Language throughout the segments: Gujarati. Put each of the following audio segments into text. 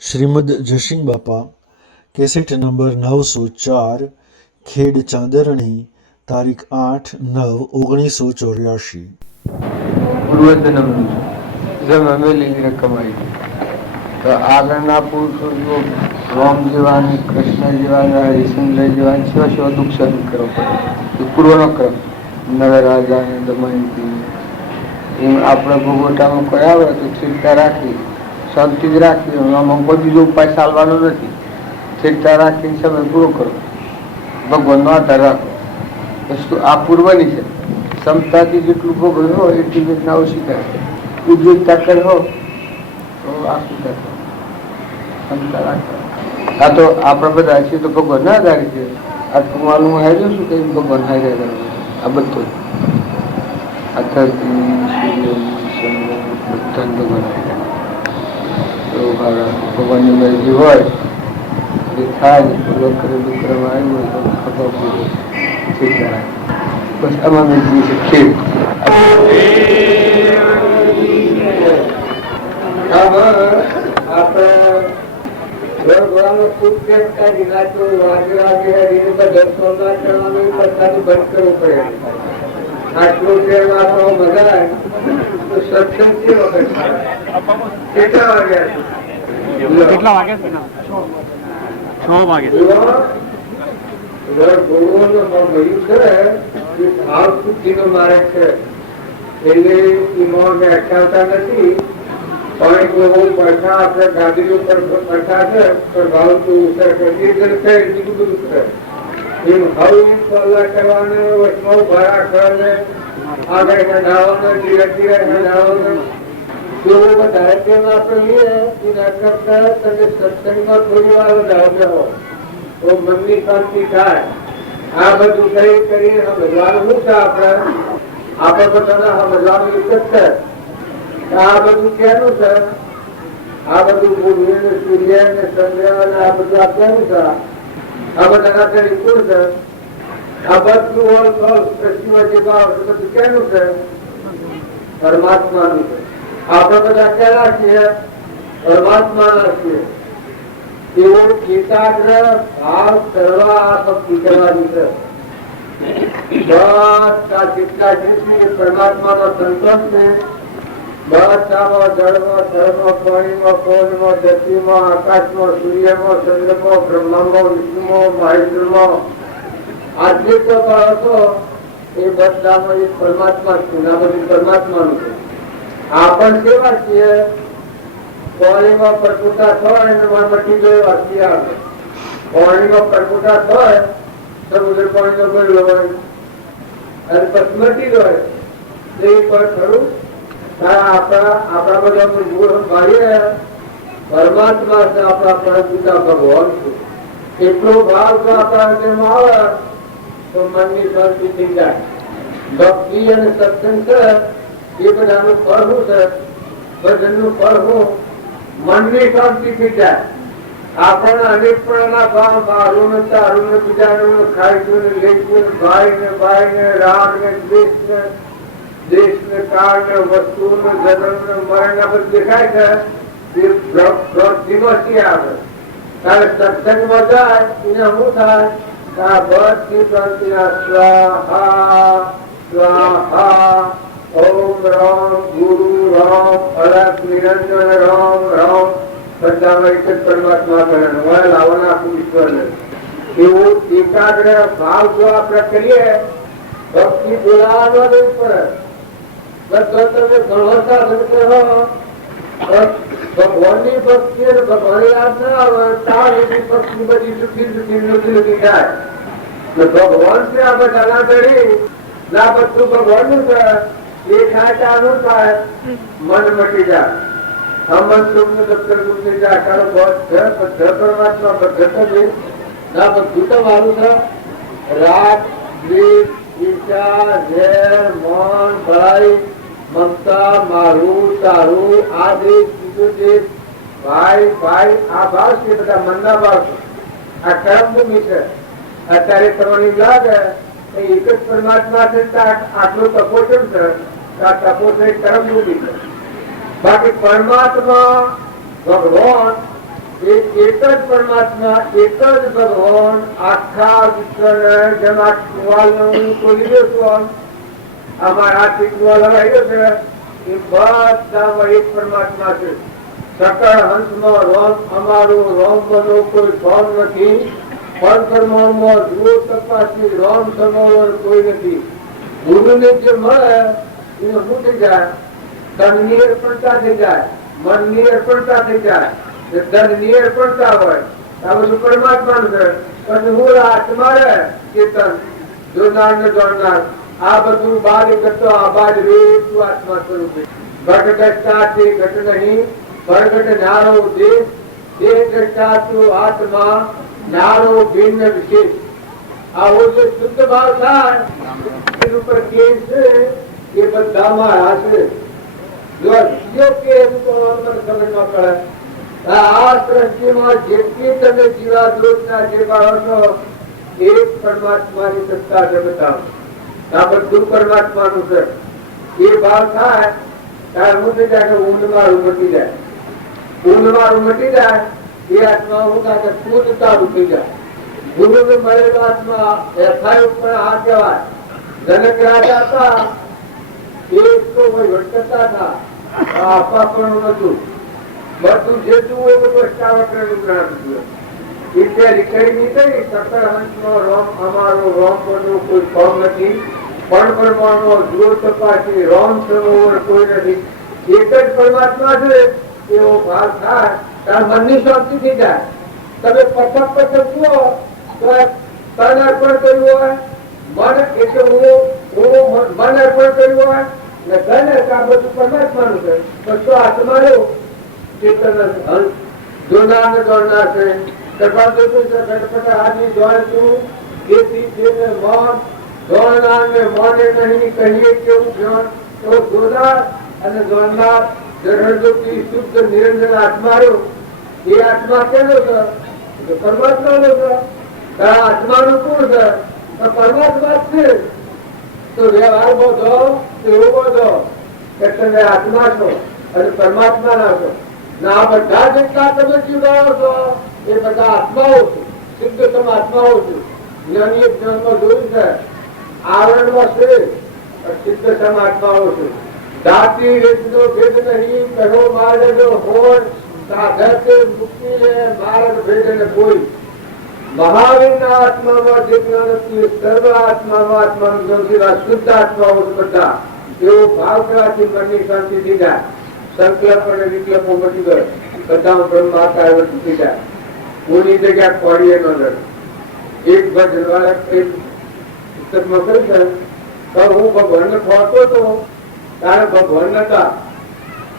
શ્રીમદ જયસિંહ બાપા કેસેટ નંબર 904 ખેડ ચાંદરણી તારીખ 8/9/1984 પૂર્વજન્મનું જેમ હવેલીની રકમ આવી તો આગળના પુરુષો જો રામ જેવાની, કૃષ્ણ જેવાના, હરિશ્ચંદ્ર જેવાની સેવા સેવા દુઃખ સહન કરવો પડે. એ પૂર્વનો ક્રમ. નવરાજા ને દમયંતી એમ આપણે ભોગવટામાં કોઈ આવે તો ચિંતા રાખી, શાંતિ જ રાખી. આમાં કોઈ બીજો ઉપાય ચાલવાનો નથી. ચિંતા રાખીને સમય પૂરો કરો, ભગવાનનો આધાર રાખો. વસ્તુ આ પૂર્વની છે. ક્ષમતાથી જેટલું ભોગવ્યું હોય એટલી વેદના ઓછી કરે. ઉદ્યોગતા કર્યો તો આખું કરતો ક્ષમતા રાખો. આ તો આપણે બધા છીએ તો ભગવાન ના આધારી છે. આ માલું હાર્યું શું કઈ ભગવાન હાર્યા આ બધું આ ધરતી, સૂર્ય, ચંદ્ર બધા ભગવાન હાર્યા. ભગવાનની મરજી હોય એ થાય. પૂર્વક કરેલું કરવામાં આવ્યું હોય તો ખબર પૂર્વક બસ આમાં મેં છે ખેડ. આટલું પ્રેમ આપણો બધા તો સત્સંગ છે વખત કેટલા વાગ્યા છે? 6 વાગે. મારે છે એટલે અટકાવતા નથી. પણ પડખા આપણે ગાદી ઉપર પડખા છે ભાવ તું ઉતર કરી બધું કરે એમ હવે કરવાને વચમાં ભરા કરે આગળ ઢાળવાનો ધીરે ધીરે ઢાળવાનો જો વધારે પ્રેમ આપણે લઈએ એના કરતા તમે સત્સંગમાં થોડી વાર વધારે હો તો મનની શાંતિ થાય. આ બધું કરીને સમજવાનું શું છે? આપણે બધાને સમજવાનું એક જ છે. આ બધું ક્યાંનું છે? આ બધું ભૂમિ, સૂર્ય ને ચંદ્ર ને આ બધું આ ક્યાંનું છે? આ બધા કોણ છે? આ બધું પશ્ચિમ જે ભાવ બધું ક્યાંનું છે? પરમાત્માનું છે. આપણે બધા ક્યાં છીએ? પરમાત્માના છીએ. એવો એકાગ્ર ભાવ કરવા આ ભક્તિ કરવાની છે. બધા જેટલા જે પરમાત્માના સંતોષ ને બધામાં જળમાં, થળમાં, પાણીમાં, પવનમાં, ધરતીમાં, આકાશમાં, સૂર્યમાં, ચંદ્રમાં, બ્રહ્માંડમાં, વિષ્ણુમાં, મહેન્દ્રમાં આ જે હતો એ બધામાં એક પરમાત્મા છે. આ બધું પરમાત્માનું છે. આ પણ કેવા છીએ? પાણીમાં પરપોટા થાય અને મટી ગયો વાસી આવે. પાણીમાં પરપોટા થાય સમુદ્ર પાણીનો ગયેલો હોય અને પછી મટી ગયો એ પર ખરું. આપણા બધા મૂળ મારી રહ્યા પરમાત્મા છે. આપણા પરમ પિતા ભગવાન છે. એટલો ભાવ જો આપણા અંદરમાં આવે તો મનની શાંતિ થઈ જાય. ભક્તિ અને સત્સંગ છે એ બધાનું ફળ શું છે? ભજનનું ફળ શું? મનની શાંતિ થઈ જાય. આપણને અનેક પ્રકારના ભાવ મારું ને તારું ને બીજાનું ને ખાઈશું ને લેશું ને ભાઈ ને રાગ ને દ્વેષ ને દેશ ને કાળ ને વસ્તુ ને જન્મ ને મરણ ને બધું દેખાય છે. એ પ્રવૃત્તિમાંથી આવે. તારે સત્સંગમાં જાય એને શું થાય? આ બધી શાંતિના સ્વાહા સ્વાહા ઓમ રામ ગુરુ રામ અલગ નિરંજન રામ રામ બધામાં એક જ પરમાત્મા કરે લાવવાના આખું ઈશ્વર ને એવો એકાગ્ર ભાવ જો આપણે કરીએ ભક્તિ બોલાવવા નહીં પડે. બધો તમે ગણવત્તા કરો ભગવાનની ભક્તિ અને ભગવાન યાદ ના આવે તાર એની ભક્તિ બધી સુખી થાય. ભગવાન છે આ બધા ના કરી ના બધું ભગવાન નું છે. એ થાય ચાલુ થાય મન મટી જાય. મન સુખ નું દફતર ગુમતી જાય. તારો પરમાત્મા બધું ના બધું તો મારું છે. રાગ, દ્વેષ, ઈર્ષા, ઝેર, મન, ભય, મમતા, મારું તારું, આ દેશ બીજો દેશ, ભાઈ ભાઈ આ ભાવ છે. બધા મનના ભાવ છે. આ કર્મ ભૂમિ છે. અત્યારે તમારી લાગે એક જ પરમાત્મા છે. આટલું તપોષણ છે. આ તપોષણ કર્મ ભૂમિ છે. બાકી પરમાત્મા ભગવાન એક જ પરમાત્મા, એક જ ભગવાન આખા વિશ્વને જેમ આ ટુવાલનો હું ખોલી દઉં છું, અમારા આ ટુવાલ આવ્યો છે એ બધામાં એક પરમાત્મા છે. સકળ હંસમાં રોમ અમારું રોમ બનો કોઈ ફોર્મ નથી, પરમાણુમાં જુઓ તપાસી રોમ સમાવર કોઈ નથી. ગુરુને જે મળે એ શું થઈ જાય? તનની અર્પણતા થઈ જાય, મનની અર્પણતા થઈ જાય. ધનની અર્પણતા હોય આ બધું પરમાત્માનું છે. પછી હું આત્મા રહે ચેતન જોનાર ને જોનાર આ બધું બાદ કરતો આબાદ રેતું આત્મા સ્વરૂપે. ઘટ દ્રષ્ટા છે ઘટ નહીં, પ્રગટ નારો દેશ, દેહ દ્રષ્ટા તું આત્મા નારો ભિન્ન વિશેષ. આવો જે શુદ્ધ ભાવ થાય એની ઉપર કેમ છે એ બધામાં હશે. જો કે એમ તો સમજમાં પડે. આ દ્રષ્ટિમાં જેટલી તમે જીવા દોષના જે ભાવો છો એક પરમાત્માની સત્તા છે. બતાવો આ બધું પરમાત્માનું છે. એ ભાવ થાય ત્યારે હું થઈ જાય કે ઊંડ મારું મટી જાય. ઊંડ મારું મટી જાય એ આત્મા હું થાય કે પૂર્ણતા રૂપી જાય. ગુરુને મળેલો આત્મા એફઆઈ ઉપર હાથ કહેવાય. જનક રાજા હતા એ તો ભટકતા હતા, આપવા પણ નતું. બધું જે જોવું એ બધું અષ્ટાવક્રનું જ્ઞાન હતું. એટલે રીકડી થઈ સકળ હંસનો રોમ અમારો રોમ પરનું કોઈ ફોર્મ નથી, પણ પરમાણુ જુઓ તપાસી રોમ સરોવર કોઈ નથી. એક જ પરમાત્મા છે એવો ભાવ થાય ત્યારે મનની શાંતિ થઈ જાય. તમે પથક જુઓ તો તન અર્પણ કર્યું હોય, મન એટલે હું મન અર્પણ કર્યું હોય ને ધન આ બધું પરમાત્માનું છે. તો આત્મા રહ્યો ચેતન હંસ જોનાર ને દોડનાર છે. ગણપત આદિ દોડતું જેથી જેને મન દોડનાર ને મોને નહીં કહીએ કેવું જ્ઞાન તો જોનાર અને દોડનાર જળહૃદયથી શુદ્ધ નિરંજન આત્મા રહ્યો. એ આત્મા કેનો છે? પરમાત્માનો છે. આત્માનું કોણ છે? પરમાત્મા જ છે. તો વ્યવહાર બધો એવો બધો કે તમે આત્મા છો અને પરમાત્મા ના છો. ના બધા જેટલા તમે જીવાઓ છો એ બધા આત્માઓ છે. સિદ્ધતમ આત્માઓ છે. જ્ઞાનીય જ્ઞાનમાં જોયું છે આવરણમાં છે સિદ્ધતમ આત્માઓ છે. જાતિ વેદનો ભેદ નહીં, કહો માર્ગ હોડ સાધક મુક્તિ લે માર્ગ ભેદ ને કોઈ. મહાવીરના આત્મામાં જે જ્ઞાન હતું સર્વ આત્મામાં આત્માનું જ્ઞાન શુદ્ધ આત્માઓ બધા એવો ભાવ કરવાથી મનની શાંતિ થઈ જાય. સંકલ્પ અને વિકલ્પો મટી ગયો, બધા બ્રહ્માકાર થઈ જાય. કોની જગ્યા ખોડીએ ન લડે. એક ભજન વાળા પુસ્તકમાં કહ્યું છે તો હું ભગવાનને ખોરતો હતો ત્યારે ભગવાન નતા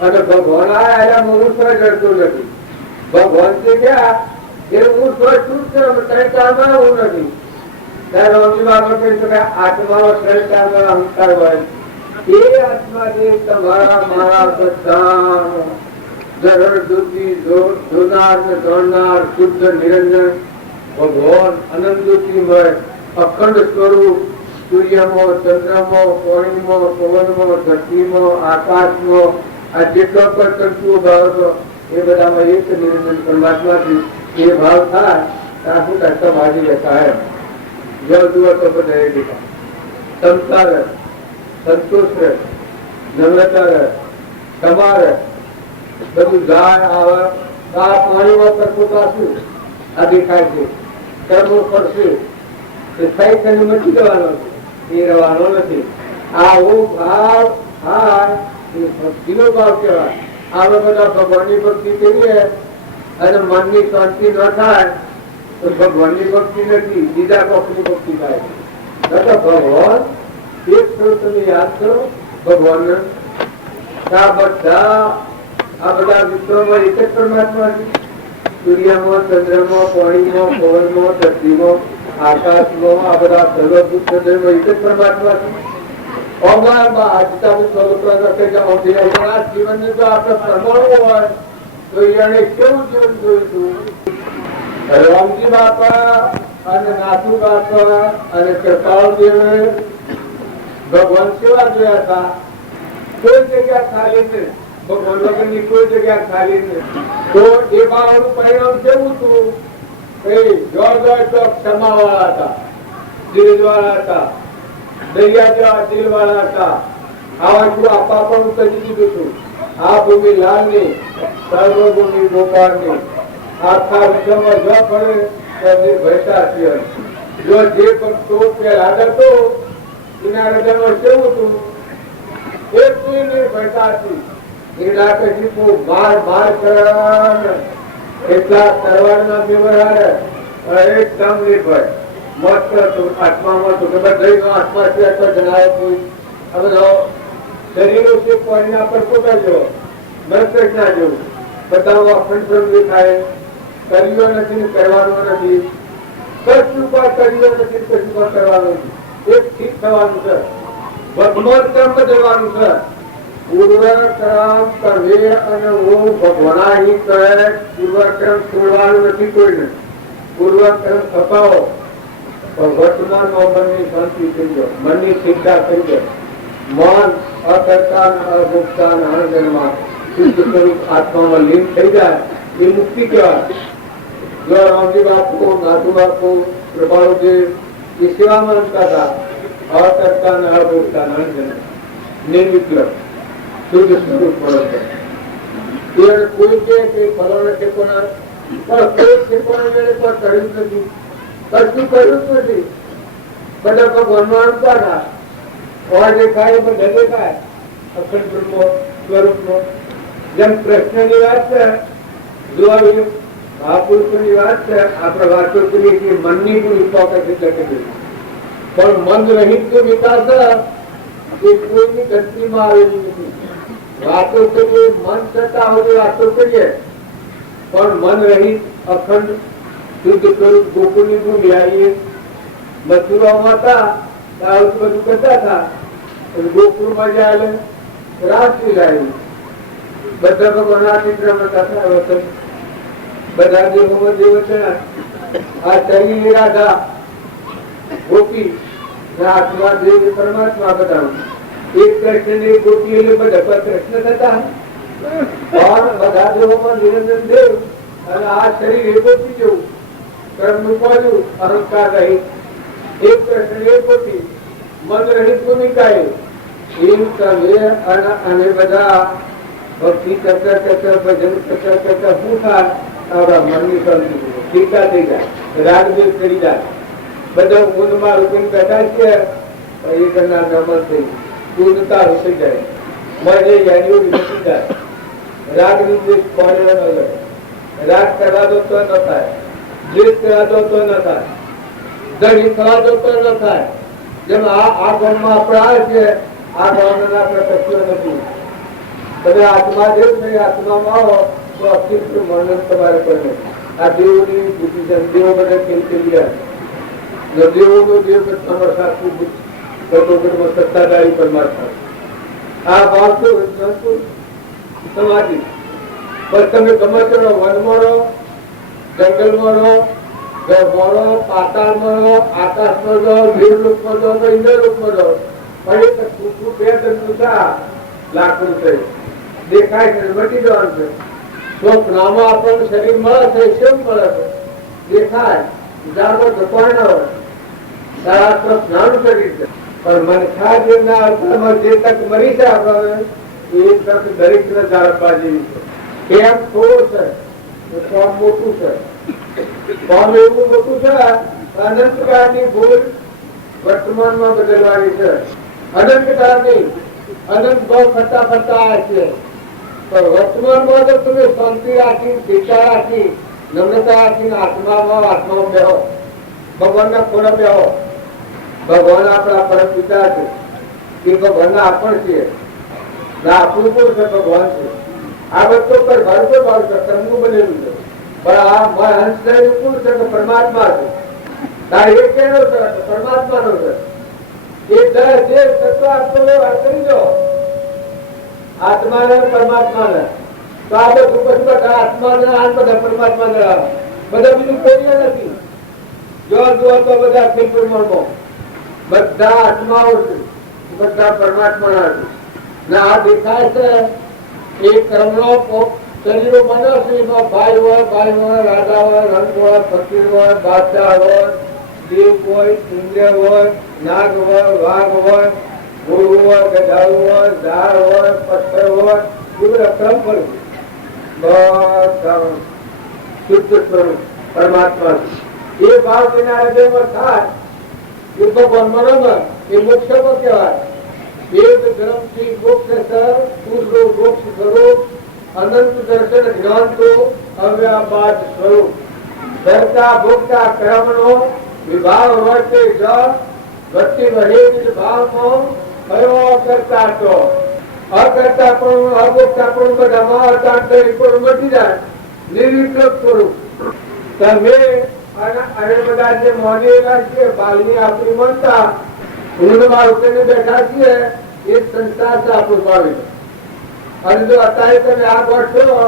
અને ભગવાન આયા હું સ્વય જડતો નથી. ભગવાન થી ગયા એ હું સ્વય શું છે ત્રણ ચારમાં હું નથી. ત્યારે રોમી બાબા કહી શકાય આત્મામાં ત્રણ ચારમાં અહંકાર હોય. એ આત્મા જે તમારા મારા બધા જળ દુઃખી જોનાર ને દોડનાર શુદ્ધ નિરંજન ભગવાન અનંતમય અખંડ સ્વરૂપ સૂર્યમાં ચંદ્રમાં પાણીમાં પવનમાં ધરતીમાં આકાશમાં આ જેટલો પણ તંતુઓ ભાવ છો એ બધામાં એક નિરંજન પરમાત્માથી એ ભાવ થાય ત્યાં શું થાય સમાધિ રહેતા. જળ જુઓ તો બધા એ દેખા સંસાર સંતોષ રહે, નમ્રતા રહે, ક્ષમા રહે. બધું જાય આવે આ પાણીમાં પરપોતાશું આ દેખાય છે. કર્મો કરશે એ થઈ તેને મચી જવાનો છે, એ રહેવાનો નથી. આવો ભાવ હા એ ભક્તિનો ભાવ કહેવાય. આવા બધા ભગવાનની ભક્તિ કરીએ અને મનની શાંતિ ન થાય તો ભગવાનની ભક્તિ નથી, બીજા પક્ષની ભક્તિ થાય. ભગવાન એક થોડું તમે યાદ કરો ભગવાન આ બધા વિશ્વમાં એક જ પરમાત્મા છે. સૂર્યમાં ચંદ્રમાં પાણીમાં પવનમાં ધરતીમાં આકાશમાં આ બધા સર્વભૂત એક જ પરમાત્મા છે. જીવનની જો આપણે પરમાણુ હોય તો એને કેવું જીવન જોઈશું? રામજી બાપા અને નાથુ બાપા અને કૃપાળદેવે ભગવાન સેવા જોયા હતા. કોઈ જગ્યા ખાલી છે ભગવાન વગરની કોઈ જગ્યા ખાલી નથી. તો એ બાવાનું પરિણામ કેવું હતું? ક્ષમાવાળા હતા, દિલવાળા હતા, દરિયા જેવા દિલવાળા હતા. આવા શું આપા પણ કરી દીધું હતું. આ ભૂમિ લાલની, સર્વભૂમિ ગોપાળની. આખા વિશ્વમાં જો પડે તો નિર્ભયતા છે. જો જે ભક્તો પેલા હતો એના હૃદયમાં કેવું હતું? એટલી નિર્ભયતા હતી. હિરણાકશિપુ માર કરે, એટલા તરવારના વ્યવહાર એકદમ નિર્ભય મસ્ત હતું. આત્મામાં હતું કે બધા આત્મા છે તો જણાવે કોઈ હવે શરીરો છે કોઈના પર પોતાજો મરકટના જેવું બધા અખંડ દેખાય. કર્યો નથી કરવાનું નથી, કશું પર કર્યો નથી, કશું પર કરવાનું નથી. એક ઠીક થવાનું છે, ભગવત કર્મ જવાનું છે. પૂર્વક્રમ કરવે અને હું ભગવાન કરે. પૂર્વક્રમ છોડવાનું નથી કોઈને. પૂર્વક્રમ થપાવો વર્તમાનમાં મનની શાંતિ થઈ જાય, મનની ચિંતા થઈ જાય. મન અકર્તા અભોક્તા અણજન્મા શુદ્ધ સ્વરૂપ આત્મામાં લીન થઈ જાય. એ મુક્તિ કહેવાય. જો રામજી બાપુ, નાથુ બાપુ, કૃપાળુદેવ એ સેવામાં હતા. અકર્તા અભોક્તા અણજન્મા નિર્વિકલ્પ શુદ્ધ સ્વરૂપ મળે. કોઈ કે ફલાણા ઠેકોના પણ કોઈ ઠેકોના પણ કર્યું નથી, કશું કર્યું જ નથી. બધા ભગવાનમાં અણતા દેખાય બધા દેખાય અખંડ બ્રહ્મ સ્વરૂપનો. જેમ કૃષ્ણની વાત છે, જોવાયું મહાપુરુષોની વાત છે. આપણે વાતો કરીએ છીએ મનની પણ હિપોક્રેસી લખેલી. પણ મન રહિત જે વિકાસ એ કોઈની ગણતરીમાં આવેલી નથી. વાતો કરીએ મન થતા હોય વાતો કરીએ, પણ મન રહિત અખંડ શુદ્ધ સ્વરૂપ ગોકુળની ભૂમિ આવીએ. મથુરામાં હતા આવું બધું કરતા હતા. ગોકુળમાં જાય રાસલીલા આવી. બધા ભગવાનના ચિત્રમાં હતા. બધા દેવોમાં દેવ હતા. આ શરીર રાધા ગોપી આત્મા દેવ પરમાત્મા બતાવું. એક કૃષ્ણ એક ગોપી એટલે બધા કૃષ્ણ થતા. પણ બધા દેવોમાં નિરંજન દેવ અને આ શરીર એ ગોપી જેવું કર્મ નું પાડ્યું અહંકાર રહિત. એક કૃષ્ણ એક ગોપી મન રહિત ભૂમિકાએ અને બધા ભક્તિ કરતા કરતા ભજન કરતા કરતા શું થાય? આપણા મનની શાંતિ ટીકા થઈ જાય, રાગદેવ કરી જાય. બધા ઊંઘમાં રૂપીને બેઠા છે એ કરનાર નમન થઈ પૂર્ણતા થઈ જાય. મને યાદીઓ નીકળી જાય. રાગની દ્વેષ કોને ન જાય. રાગ કરવા દો તો ન થાય, દ્વેષ કરવા દો તો ન થાય, દહીં થવા દો તો ન થાય. જેમ આ ગામમાં આપણે આવે છે, આ ગામના આપણે કશું નથી. તમે આત્મા દેવ નહીં, આત્મામાં આવો તો અખિલ વર્ણન તમારે કરે. આ દેવોની બુદ્ધિ દેવો બધા ખેલતી ગયા. દેવોનો દેવ તમારા સાચું સત્તાધારી પરમાત્મા. આ ભાવ તો સમાધિ. બસ તમે ગમે તે વનમાં રહો, જંગલમાં રહો, ગર્ભમાં રહો, પાતાળમાં રહો, આકાશમાં રહો, દેવલોકમાં રહો, ઇન્દ્રલોકમાં રહો. પણ એક ટૂંકું બે દંડું લાકડું છે, દેખાય છે, મટી જવાનું છે. સ્વપ્નમાં આપણને શરીર મળે છે, કેમ મળે છે? દેખાય. જાગૃત ધપાણ હોય સારા નાનું શરીર છે. પણ મનખા જેના અવતારમાં જે તક મરી છે આપણે એ તક દરેક ને જાળવવા જેવી છે. કેમ થોડું છે, કોમ મોટું છે. કોમ એવું મોટું છે, અનંતકાળની ભૂલ વર્તમાનમાં બદલવાની છે. અનંતકાળની અનંત ભાવ ફરતા ફરતા આવે છે. પણ વર્તમાનમાં તો તમે શાંતિ રાખી, ટીકા રાખી, નમ્રતા રાખીને આત્મામાં બેહો, ભગવાનના ખોરા બેહો. ભગવાન આપણા પરમ પિતા છે, એ ભગવાનના આપણ છે. આપણું કોણ છે? ભગવાન છે. આ બધું પર ઘર પર ભાવ છે, કર્મનું બનેલું છે. પણ આ હંસદય કોણ છે? પરમાત્મા છે. તારે એક કેનો છે? પરમાત્માનો છે. એ જે તત્વ આપતો વ્યવહાર કરી દો આત્માને પરમાત્માને, તો આ બધું પછી બધા આત્માને આ બધા પરમાત્માને બધા બીજું કોઈ નથી. જો જુઓ તો બધા અખિલ બ્રહ્માંડમાં બધા આત્માઓ છે, બધા પરમાત્માના છે. ને આ દેખાય છે એ કર્મનો શરીરો બન્યો છે એમાં ભાઈ હોય, રાજા હોય, રંગ હોય, ફકીર હોય, બાદશાહ હોય, દેવ હોય, ઇન્દ્ર હોય, નાગ હોય, વાઘ હોય, ગુરુ હોય, ગધાડુ હોય, ઝાડ હોય, પથ્થર હોય, એ બધા ક્રમ કર્યું. બસ શુદ્ધ સ્વરૂપ પરમાત્મા એ ભાવ તેના હૃદયમાં થાય એ ભગવાનમાં રમે એ મોક્ષમાં કહેવાય. વેદ ગ્રંથથી મોક્ષ સર પૂર્વ મોક્ષ સ્વરૂપ અનંત દર્શન જ્ઞાન તો અવ્યાબાદ સ્વરૂપ ધરતા ભોગતા કર્મનો વિભાવ વર્તે જ વચ્ચે વહેલી ભાવમાં કયો કરતા તો અકર્તા પણ અભોગતા પણ બધામાં અર્થાંતરી પણ મટી જાય નિર્વિકલ્પ સ્વરૂપ. તમે અને બધા જે મોનેલા છે બાલની આપણી મનતા ઊંડમાં રૂપીને બેઠા છીએ એ સંસાર છે આપણું ભાવિ. અને જો અત્યારે તમે આ ગોઠવો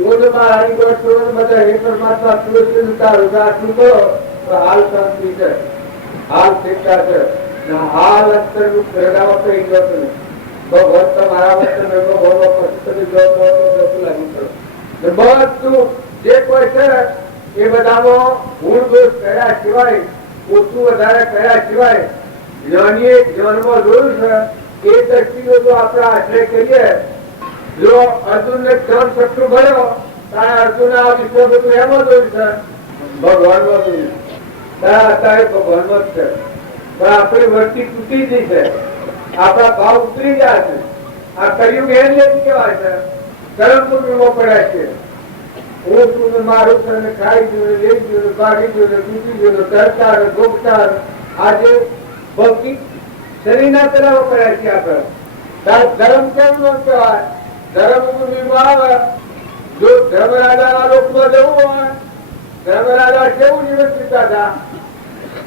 ઊંડમાં આવી ગોઠવો બધા હે પરમાત્મા તુલસી તારું આટલું કરો તો હાલ શાંતિ છે, હાલ શિક્ષા છે, હાલ અંતરનું પ્રેરણાઓ કઈ ગયો તમે ભગવાન તમારા વચ્ચે ભગવાન પછી તમે જો લાગી કરો બધું જે કોઈ છે એ બધામાં ગુણ દોષ કર્યા સિવાય ઓછું વધારે કર્યા સિવાય જ્ઞાનીએ જ્ઞાનમાં જોયું છે એ દ્રષ્ટિનો જો આપણે આશ્રય કરીએ. જો અર્જુન ને જ્ઞાન શત્રુ ભર્યો ત્યારે અર્જુન આ વિશ્વ બધું એમાં જોયું છે ભગવાનમાં જોયું અત્યારે ભગવાનમાં જ છે. પણ આપણી વૃત્તિ તૂટી ગઈ છે, આપણા ભાવ ઉતરી ગયા છે. આ કળિયુગ એમ કહેવાય છે ધર્મ પૂર્ણમાં પડ્યા છે. હું છું મારું છે ખાઈ ગયું, લઈ ગયું, ભાગી ગયું, તૂટી ગયું, કરતા ભોગતા આજે ભૌતિક શરીરના પેલા પડ્યા છે. આપણે ધર્મ કેમ ન કહેવાય? ધર્મ આવે જો ધર્મરાજાના લોકમાં જવું હોય, ધર્મરાજા કેવું જીવન જીવતા હતા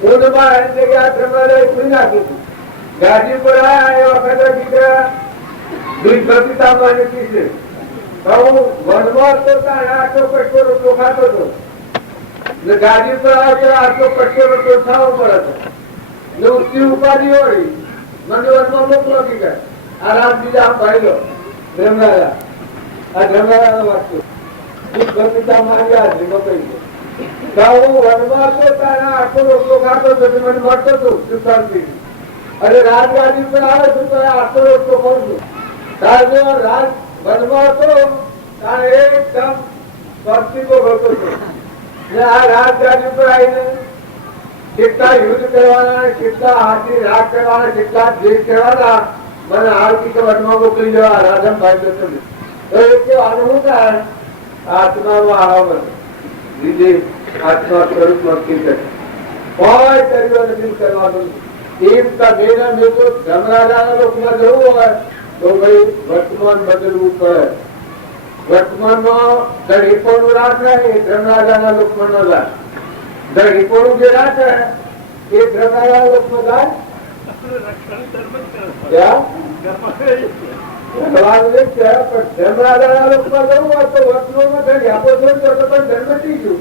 ઊંડમાં એની જગ્યા ધર્મરાજાએ ખુલી નાખ્યું હતું. ગાદી પર આવ્યા એ વખતે દીકરા દુર્ભપિતામાં નથી છે. વનમાં તો આટલો કટકો રોટલો ખાતો હતો ને ગાડી પર આવતો આટલો કટકો રોટલો ખાવો પડે છે. ઊંચી ઉપાધિ હોય મને વનમાં મોકલો કે આ રાત બીજા આમ ભાઈ લો ધર્મરાજા આ ધર્મરાજા વાંચતો દુર્ભપિતામાં આવ્યા છે મકઈ વનમાં તો તારા આટલો રોટલો ખાતો હતો મને મળતો હતો સુશાંતિ. અરે રાત ગાડી પર આવે છે તો આટલો રોટલો ખાઉં છું. રાત વનમાં હતો ત્યારે એકદમ સ્વસ્તિકો ભરતો હતો ને આ રાત ગાડી ઉપર આવીને કેટલા યુદ્ધ કરવાના, કેટલા હાથી રાગ કરવાના, કેટલા દેશ કરવાના મને આરતી વનમાં મોકલી જવા રાધનભાઈ તો એ કહેવાનું શું થાય આત્મામાં આવવા લીધે આત્મા સ્વરૂપ નક્કી કરે કોઈ કર્યો નથી કરવાનું. એમ મેરા મેં તો ધર્મરાજાના લોકમાં જવું હોય તો ભાઈ વર્તમાન બદલવું પડે. વર્તમાનમાં દઢીપોણું રાખે એ ધર્મરાજાના લોકમાં ન લાગે. દઢીપોણું જે રાખે એ ધર્મરાજાના લોકમાં લાગે. ધર્મરાજાના લોકમાં જવું હોય તો વર્તમાનમાં ધરી આપો જોઈ તો પણ ધર્મ થઈ ગયું.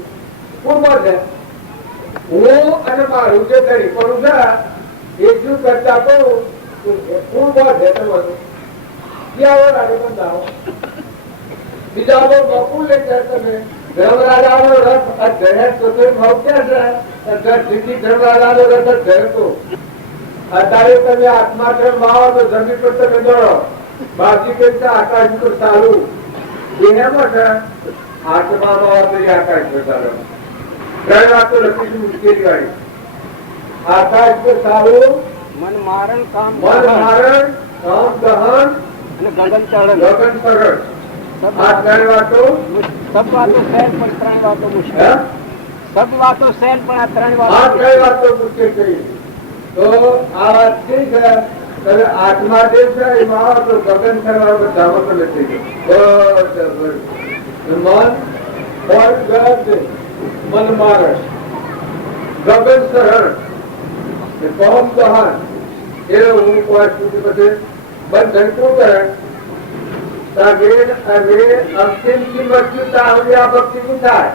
કોણ છે હું અને મારું જે દઢીપોણું છે એ શું કરતા કહું કોણ બોલ છે તમારું બીજા બકુલ લે તમે ધર્મરાજાનો રથ ધર્મરાજાનો રથ ધરતો. અત્યારે તમે આત્મા ધર્મ આવો તો જમીન પર તમે દોડો બાકી કરતા આકાશ પર ચાલુ એનામાં છે આત્મામાં આકાશ પર ચાલો. ત્રણ વાતો લખીશું મુશ્કેલી વાળી. આકાશ પર ચાલુ, મન મારણ કામ મન મારણ કામ દહન અને ગગન ચરણ. ગગન સરળ આ ત્રણ વાતો સબ વાતો સહેલ પણ ત્રણ વાતો મુશ્કેલ. સબ વાતો સહેલ પણ આ ત્રણ આ વાતો ત્રણ વાતો મુશ્કેલ થઈ. તો આ વાત થઈ છે તમે આત્મા જે છે એમાં આવો તો ગગન સરળ બધામાં તમે થઈ ગયો. મન પર ગરજ મન મારણ ગગન સરળ કોમ દહન એ હું કોઈ સુધી પછી બંધન શું કરે અંતિમ की मृत्यु આ ભક્તિ શું થાય?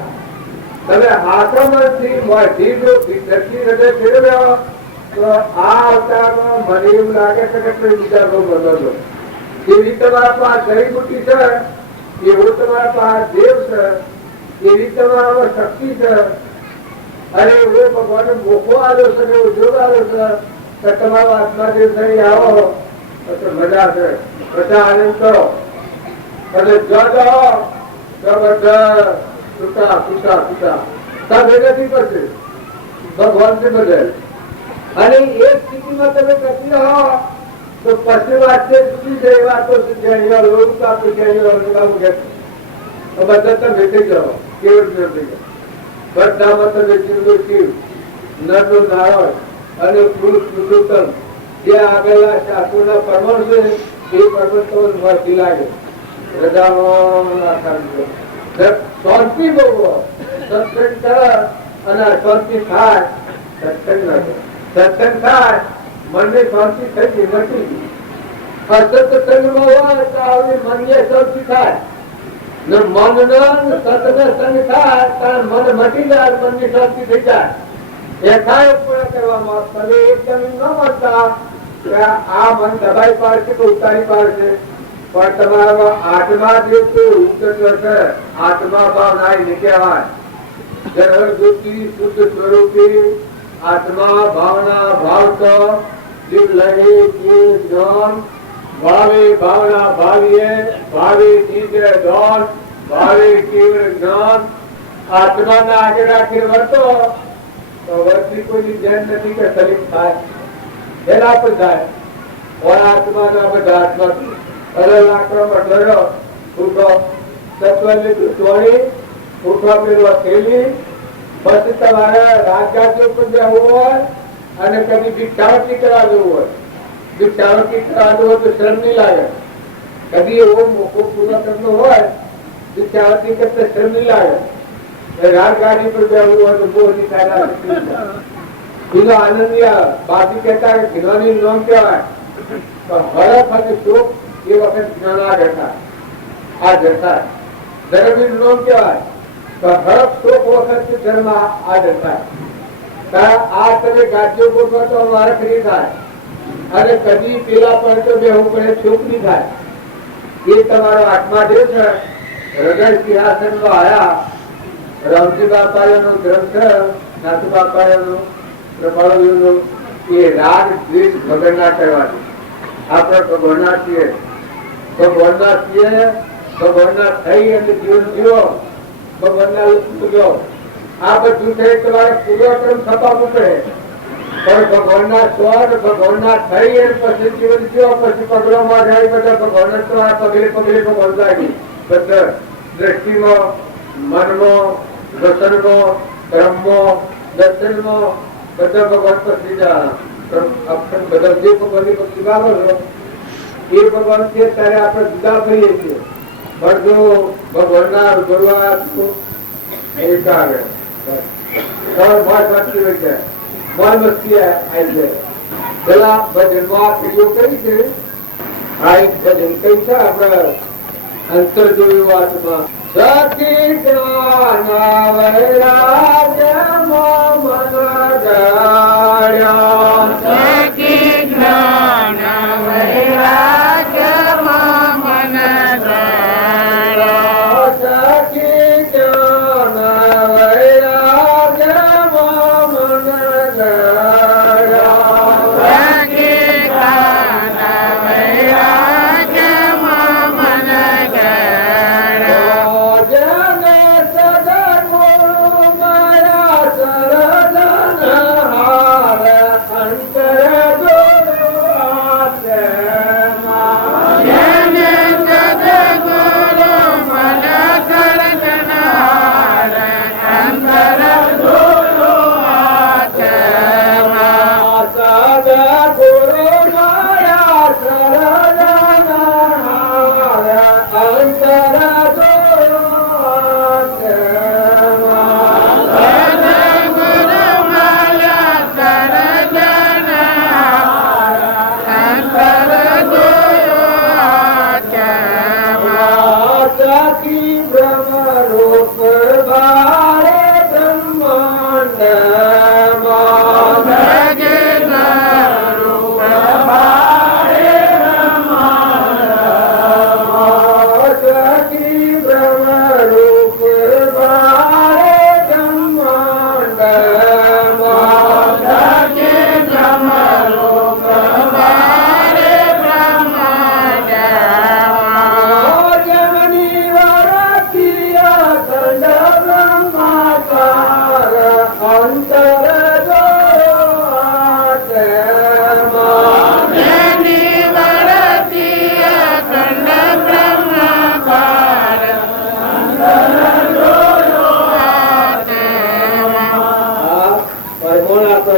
તમે હાથોમાંથી ધરતી હૃદય ફેરવ્યો તો આ અવતારમાં મને એવું લાગે છે કે કોઈ બીજા રોગ બદલો એવી તમારા પાસે જડીબુટી છે, એવું તમારા પાસે દેવ છે, એવી તમારામાં શક્તિ છે, અને એવો ભગવાન મોકો આવ્યો છે, એવો જોગ આવ્યો છે, તો તમારો આત્મા દેવ થઈ આવો તો મજા છે, બધા આનંદ કરો. અને જો જાઓ તો બધા છૂટા છૂટા છૂટા ભેગા થઈ પડશે ભગવાન થી બધે. અને એ સ્થિતિમાં તમે કરી રહો તો પછી વાત છે સુધી જે વાતો છે બધા તમે થઈ જાઓ. કેવું થઈ જાઓ બધામાં તમે જીવનું શિવ નરનું નારાયણ અને પુરુષ પુરુષોત્તમ જે આગળના શાસ્ત્રોના પરમાણ છે એ પર્વતો મળતી લાગે. શાંતિ બહુ સત્સંગ કરે અને શાંતિ થાય. સત્સંગ થાય મનને શાંતિ થઈ ગઈ મટી ગઈ. અસત્સંગમાં હોય તો આવી મનને શાંતિ થાય ને મન સત્સંગ થાય ત્યારે મન મટી જાય, મનની શાંતિ થઈ જાય. એકાય પૂરા કરવામાં તમે એકદમ ન મળતા આ મન દબાઈ પાડશે કે ઉતારી પાડશે, પણ તમારા આત્મા જે છે આત્મા ભાવ નાય નીકળવાય. જળ જ્યોતિ શુદ્ધ સ્વરૂપી આત્મા ભાવના ભાવતો જીવ લહે જીવ જ્ઞાન ભાવે ભાવના ભાવીએ ભાવે તીવ્ર જ્ઞાન ભાવે તીવ્ર જ્ઞાન. આત્માના આગળ રાખી વર્તો તો વર્તી કોઈની ધ્યાન નથી કે સલીમ થાય એના પર થાય. આત્માના બધા આત્મા અલગ આક્રમણ કર્યો ઉઠો તત્વને ચોરી ઉઠો પેલો થેલી. પછી તમારે રાજગાદી ઉપર જવું હોય અને કદી ભિક્ષાવટી કરવા જવું હોય. ભિક્ષાવટી કરવા જવું હોય તો શ્રમ નહીં લાગે. કદી એવો મોકો પૂરો કરતો હોય ભિક્ષાવટી કરતા શ્રમ નહીં લાગે. રાજગાડી પર જવું હોય તો બહુ બીજો આનંદ બાકી કહેતા જ્ઞાની નામ કહેવાય. હરફ અને શોક એ વખત જ્ઞાન આ જતા આ જતા ધર્મ નામ કહેવાય. તો હરફ શોક વખત ધર્મ આ જતા. આ તમે ગાડીઓ ગોઠવા તો અમારે ફ્રી થાય અને કદી પેલા પણ તો બે હું પડે છોકરી થાય. એ તમારો આત્મા જે છે હૃદય સિંહાસન માં આયા. રામજી બાપાનો ગ્રંથ નાથુ બાપાનો પ્રભાવનો એ રાગ દ્વેષ ભગવાનના કહેવાય. આપણે ભગવાનના છીએ, ભગવાનના છીએ, ભગવાનના થઈ અને જીવન જીવો, ભગવાનના ઉતરો. આ બધું છે તમારે પૂર્વક્રમ થવાનું પડે. પણ ભગવાનના સ્વર ભગવાનના થઈ અને પછી જીવન જીવો, પછી પગલોમાં જાય બધા ભગવાન તમારા પગલે પગલે ભગવાન લાગી. બધા દ્રષ્ટિમાં, મનમાં, વસનમાં, કર્મમાં, દર્શનમાં બધા ભગવાન પછી બધા જે ભગવાનની ભક્તિ ભાવો છો એ ભગવાન છે ત્યારે આપણે જુદા કરીએ છીએ. પણ જો ભગવાનના રૂબરૂ એક આવે પેલા ભજનમાં ક્રિયો કરી છે. આ એક ભજન કઈ છે આપડે અંતર જોયું વાતમાં સખી જ્ઞાન વૈરાગ્યમાં મન ગાળ્યા. સખી જ્ઞાન વૈરાગ્યમાં મન ગાળ્યા. સખી જ્ઞાન વૈરાગ્યમાં મન ગાળ્યા. સખી જ્ઞાન વૈરાગ્યમાં મન ગાળ્યા. જન સદગુરુ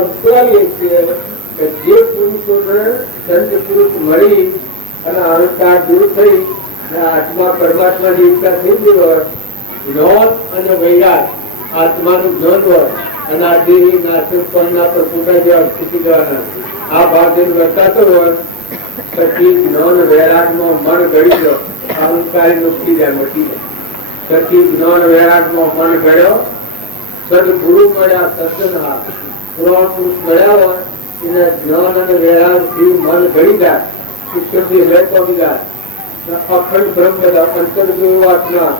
વિચારીએ છીએ કે જે પુરુષોને સંત પુરુષ મળી અને અહંકાર દૂર થઈ અને આત્મા પરમાત્માની ઈચ્છા થઈ ગઈ હોય, જ્ઞાન અને વૈરાગ આત્માનું જ્ઞાન હોય અને આ દેહી નાસિક પરના પર ફૂંકાઈ જવા શીખી જવાના આ ભાગ વર્તાતો હોય, પછી જ્ઞાન વૈરાગમાં મન ગળી ગયો, અહંકારી મુક્તિ જાય, મટી જાય. પછી જ્ઞાન વૈરાગમાં મન ગળ્યો, સદગુરુ મળ્યા, સત્સંગા પુરાણ પુરુષ મળ્યા હોય એને જ્ઞાન અને વૈરાગ થી મન ગળી જાય, શિક્ષણથી રહેતો જાય. અખંડ બ્રહ્મ અંતર્ગુઆત્મા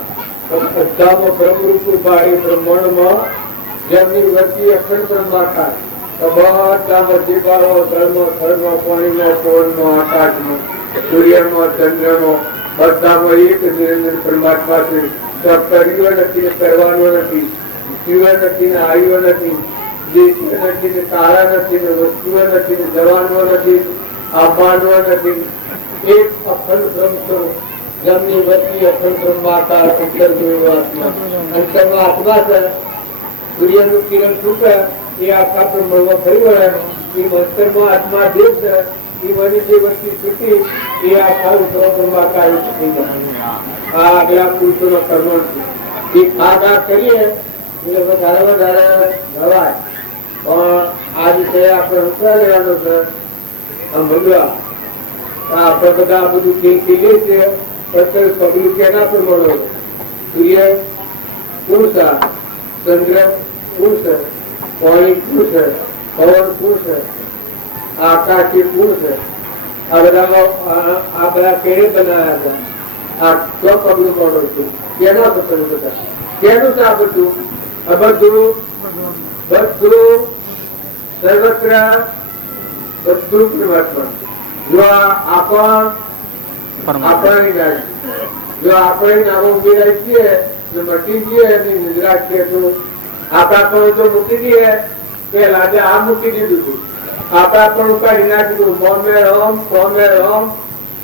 બધામાં બ્રહ્મરૂપ ઉભાડી બ્રહ્માંડમાં જેમની વચ્ચે અખંડ બ્રહ્મા થાય, બધામાં દીપાળો ધર્મ ધર્મ પાણીમાં પવનમાં આકાશમાં સૂર્યમાં ચંદ્રમાં બધામાં એક નિરંજન પરમાત્મા છે. કર્યો નથી ને કરવાનો નથી, જીવન નથી ને આવ્યો નથી, દેશીય નથી ને કાળા નથી ને વસ્તુઓ નથી ને જવાનો નથી, આવવાનો નથી. એક અખંડ બ્રહ્મ છો જેમની વચ્ચે અખંડ બ્રહ્માકાર અંતરમાં આત્મા છે. સૂર્યનું કિરણ છૂટે એ આખા બ્રહ્માંડમાં ફરી વળે, એ અંતરમાં આત્મા જે છે એ મને જે વસ્તુ છૂટી એ આખા બ્રહ્માકાર થઈ જાય. આ આગલા પુરુષોનો કર્મ છે. એ ખાધા કરીએ એટલે વધારે વધારે નવાય, પણ આ રીતે આપણે રૂપિયા લેવાનો છે. આમ ભગવા આપણે બધા બધું ખીલે છે, પગલું કેના પર મળો? સૂર્ય પુરુષ, ચંદ્ર પુરુષ, પાણી પુરુષ, પવન પુરુષ, આકાશ પુરુષ. આ બધા કેળે બનાવ્યા હતા. આ તો પગલું મળો છું કેના પર બધા કેનું છે? આ બધું બધું સર્વત્ર બધું પરમાત્મા. જો આપણે નામો ઉમેરાય છીએ મટી જઈએ નિદ્રા છે તો આપણા પણ જો મૂકી દઈએ પેલા આજે આ મૂકી દીધું હતું, આપણા પણ ઉપાડી નાખ્યું મોમે રામ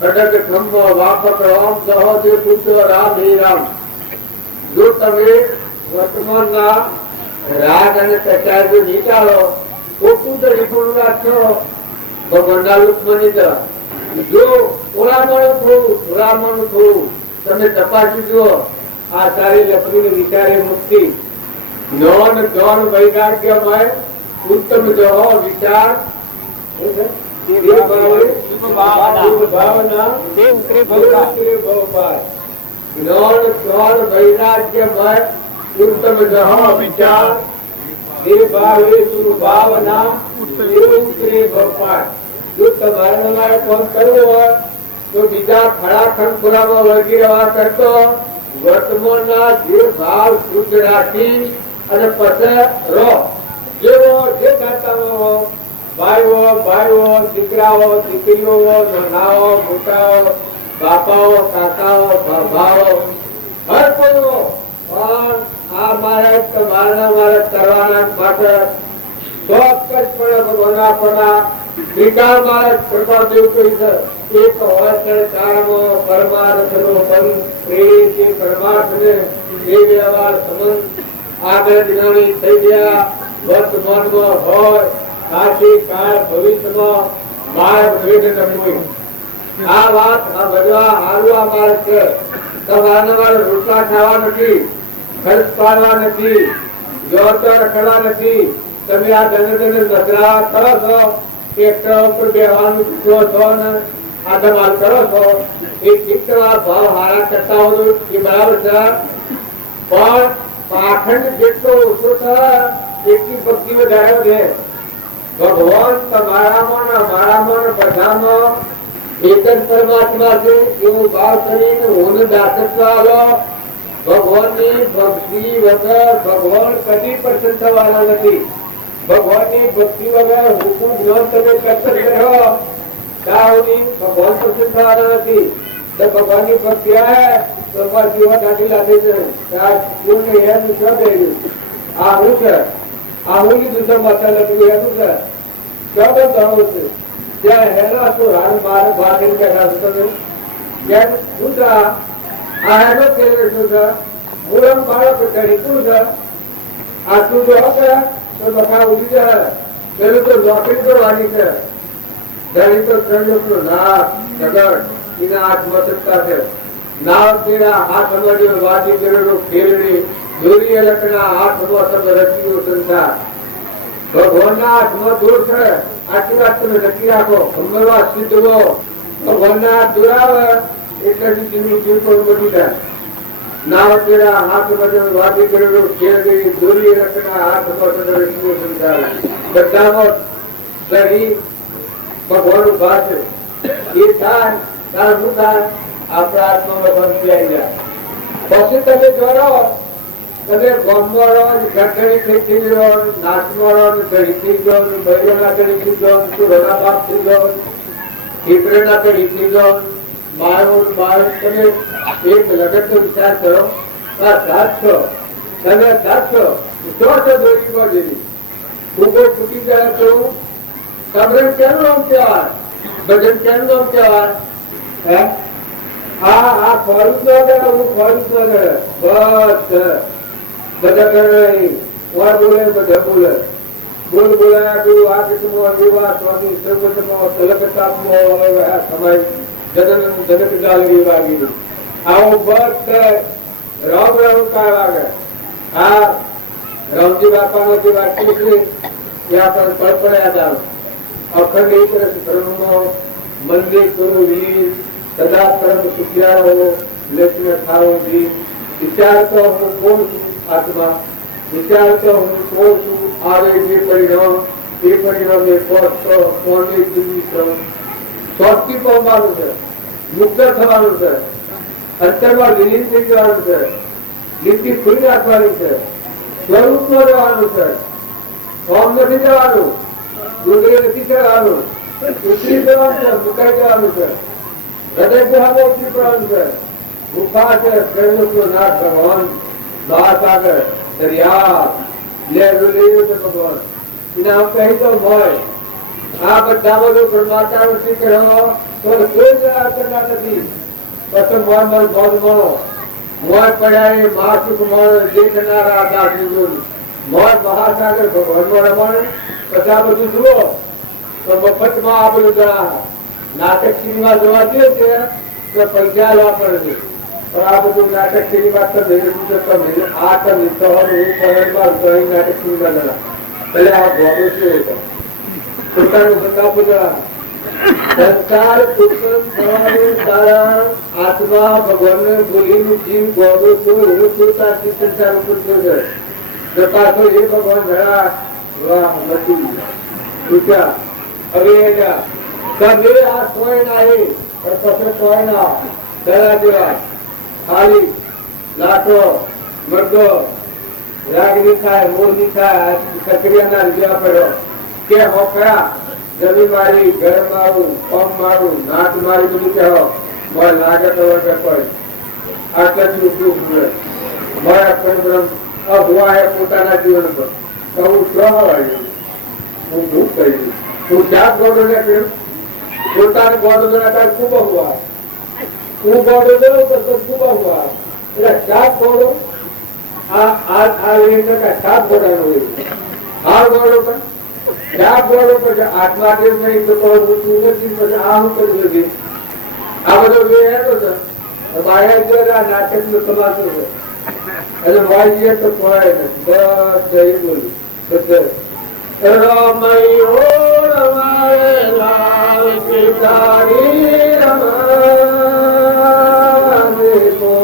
અડગ ખંભો વાપક રામ સહજે પૂછો રામ હે રામ. જો તમે વર્તમાનના રાગ અને પ્રચાર જો નીકાળો ખોટું તો નિપુણ રાખશો ભગવાનના લુકમાં જો ઓરામણું થોડું તમે તપાસી જુઓ. આ સારી લક્ષ્મી વિચારે મુક્તિ જ્ઞાન વૈરાગ્યમય ઉત્તમ જો વિચાર જ્ઞાન વૈરાગ્યમય ઉત્તમ જો વિચાર ભાવના જો તમારે ફોન કરવો હોય તો બીજા ખડાખંડ પુરામાં વળગી રહેવા કરતો વર્તમાનના જે ભાવ શુદ્ધ રાખી અને પછી રહો. જેવો જે જાતામાં હો, ભાઈઓ દીકરાઓ દીકરીઓ નાનાઓ મોટાઓ બાપાઓ કાકાઓ ભાભાઓ હર કોઈ પણ આ મારે તમારા કરવાના માટે ચોક્કસપણે ભગવાનના વિચાર મારે કૃપા દેવ કોઈ છે. એક હોય છે કાળમાં પરમાર્થનો બંધ પ્રેરિત પરમાર્થને એ વ્યવહાર સંબંધ આગળ દિનાની થઈ ગયા વર્તમાનમાં હોય સાચી કાળ ભવિષ્યમાં માર્ગ ભેદ નમવી. આ વાત આ બધા હાલવા માર્ગ છે. તમારે રોટલા ખાવા નથી, ખર્ચ પાડવા નથી, વ્યવહાર કરવા નથી. તમે આ ધન નજરા કરો છો, ટ્રેક્ટર ઉપર બેહવાનું છો ને આ ધમાલ કરો છો, એ કેટલા ભાવ હારા કરતા હોય એ બરાબર છે, પણ પાખંડ જેટલો ઓછો છે એટલી ભક્તિ વધારે છે. ભગવાન તમારામાં અમારામાં બધામાં એક જ પરમાત્મા છે એવું ભાવ કરીને હું દાસત્વ આલો. ભગવાનની ભક્તિ વગર ભગવાન કદી પ્રસન્ન થવાના નથી. ભગવાનની ભક્તિ વગર હુકુમ જ્ઞાન તમે કરતા રહો ત્યાં ભગવાન પ્રસન્ન થવાના નથી. તો ભગવાનની ભક્તિ આવે તો જીવન દાખી લાગે છે. આ હું છે આ હું લીધું છે માતા લખ્યું એનું છે ક્યાં જાણવું છે ત્યાં હેરા તો રાણ બાર બહાર બેઠા છો તમે ત્યાં શું છે આ હેરો કેવું શું છે મૂળમ બાળક ચડી શું છે આ તું જો હશે તો બખા ઉડી જાય પેલું તો નોકરી કરવાની છે, ત્યારે તો ત્રણ નાક જગત એના હાથ મસકતા છે. નાવ તેના હાથ અમર્યો વાદી કરેલો ખેલડી દોરી અલકના હાથમાં તમે રચ્યું સંસાર. ભગવાનના હાથમાં દૂર છે. આટલી વાત તમે નક્કી રાખો. અમરવા સિદ્ધવો ભગવાનના હાથ દોરાવે એટલે જીવની જીવ પણ બધી થાય. નાવ તેના હાથમાં વાદી કરેલો ખેલડી દોરી અલકના હાથમાં તમે રચ્યું સંસાર. બધામાં શરીર ભગવાનનું ભાષે એ થાય તાર શું થાય? આપણા આત્મામાં બંધ આવી જાય. પછી તમે જોડો તમે ગોમમાં રહો, ઘટડી થઈ રહો, નાચમાં રહો, ઘડી થઈ જાઓ, બૈરોના ઘડી થઈ જાઓ, સુરોના બાપ થઈ જાઓ, હિકરેના ઘડી થઈ જાઓ, બાળક તમે એક લગત તો વિચાર કરો. સાતસો તમે સાતસો સો દોરી જેવી ફૂગો તૂટી જાય તો સબરણ કેનું નામ કહેવાય? ભજન કેનું નામ કહેવાય? હે આ ફોરેસ્ટ નો કરે, હું ફોરેસ્ટ નો કરે. બસ બધા કરે નહીં. કોણ બોલે? બધા બોલે. બોલ બોલાયા ગુરુ આ કિસ્મો વિવાહ સ્વામી સર્વતમો તલકતાત્મો સમય જનક ગાલવી વાગી. આવું બસ રામ રામ કા વાગે. આ રામજી બાપાનો જે વાક્ય છે એ આપણે પડપડ્યા હતા. અખંડ એક રસ ધર્મનો મંદિર કરું વીર સદા પરમ સુખિયારો લેખને થારો જી. વિચાર તો હું કોણ છું આત્મા, વિચાર તો હું કોણ છું. આવે જે પરિણામ એ પરિણામે કોની જીવી સ્વસ્તી પામવાનું છે, મુક્ત થવાનું છે, અંતરમાં વિલીન થઈ જવાનું છે, નીતિ ખુલી રાખવાની છે, સ્વરૂપમાં રહેવાનું છે. ઓમ નથી જવાનું, રુદ્ર નથી કરવાનું, ઉતરી જવાનું છે, મુકાઈ જવાનું છે, હૃદય ગ્રહમાં ઉતરી પડવાનું છે. ગુફા છે, પ્રેમનો નાથ ભગવાન મહાસાગર દરિયા લેવું લેવું છે ભગવાન. એના આમ કહી દો મોય આ બધા બધું પરમાત્મા વૃત્તિ કરો તો કોઈ જ કરતા નથી. પછી મોય મોય બોધ મળો મોય પડ્યા એ મહાસુખ મળે જે કરનારા દાસ મોય મહાસાગર ભગવાન નો રમણ. પછી આ બધું જુઓ તો મફતમાં આ બધું જણા નાટક સિનેમા જોવા દે છે તો પૈસા લેવા પડે છે. પણ આ બધું નાટક સિનેમા તો આ તો નાટક સિનેમા જણા એટલે આ ગોડો શું હતો પોતાનું બંધાપુર સંસ્કાર ઉત્પન્ન થવાનું કારણ આત્મા ભગવાનને ભૂલીનું જીવ ગોડો છું એવું છું તારથી સંસાર ઉપર થયો છે. પાછો એ ભગવાન ઘણા વાહ નથી રૂપિયા હવે તમે આ સોય ના એ પણ પછી સોય ના દરા જેવા ખાલી લાટો મરદો રાગની થાય મોરની થાય સક્રિયના લીધા પડ્યો કે હોકરા જમી મારી ઘર મારું પગ મારું નાક મારી બધું કહેવો મારે લાગે તો વગર પડ આટલા જ ઉપયોગ મળે મારા પરબ્રહ્મ અભુઆ હે પોતાના જીવન પર તો હું સ્વભાવ હું ભૂખ કરી હું ચાર ગોડો ને કહ્યું પોતાને ગોડો ના ખૂબ અભુઆ હું ગોડો દઉં તો ખૂબ અભુઆ એટલે ચાર ગોડો સાત ગોડા નો આ ગોડો પણ ચાર ગોડો પછી આત્મા દેવ નહીં તો તું નથી પછી આ હું કરી શકીશ. આ બધો વે હેતો છે માયા જો નાટક નો તમાશો છે એટલે વાઈએ તો કોઈ નથી બસ બોલું બધા રમૈયો રમાય લાલ પિતારી રમાને કો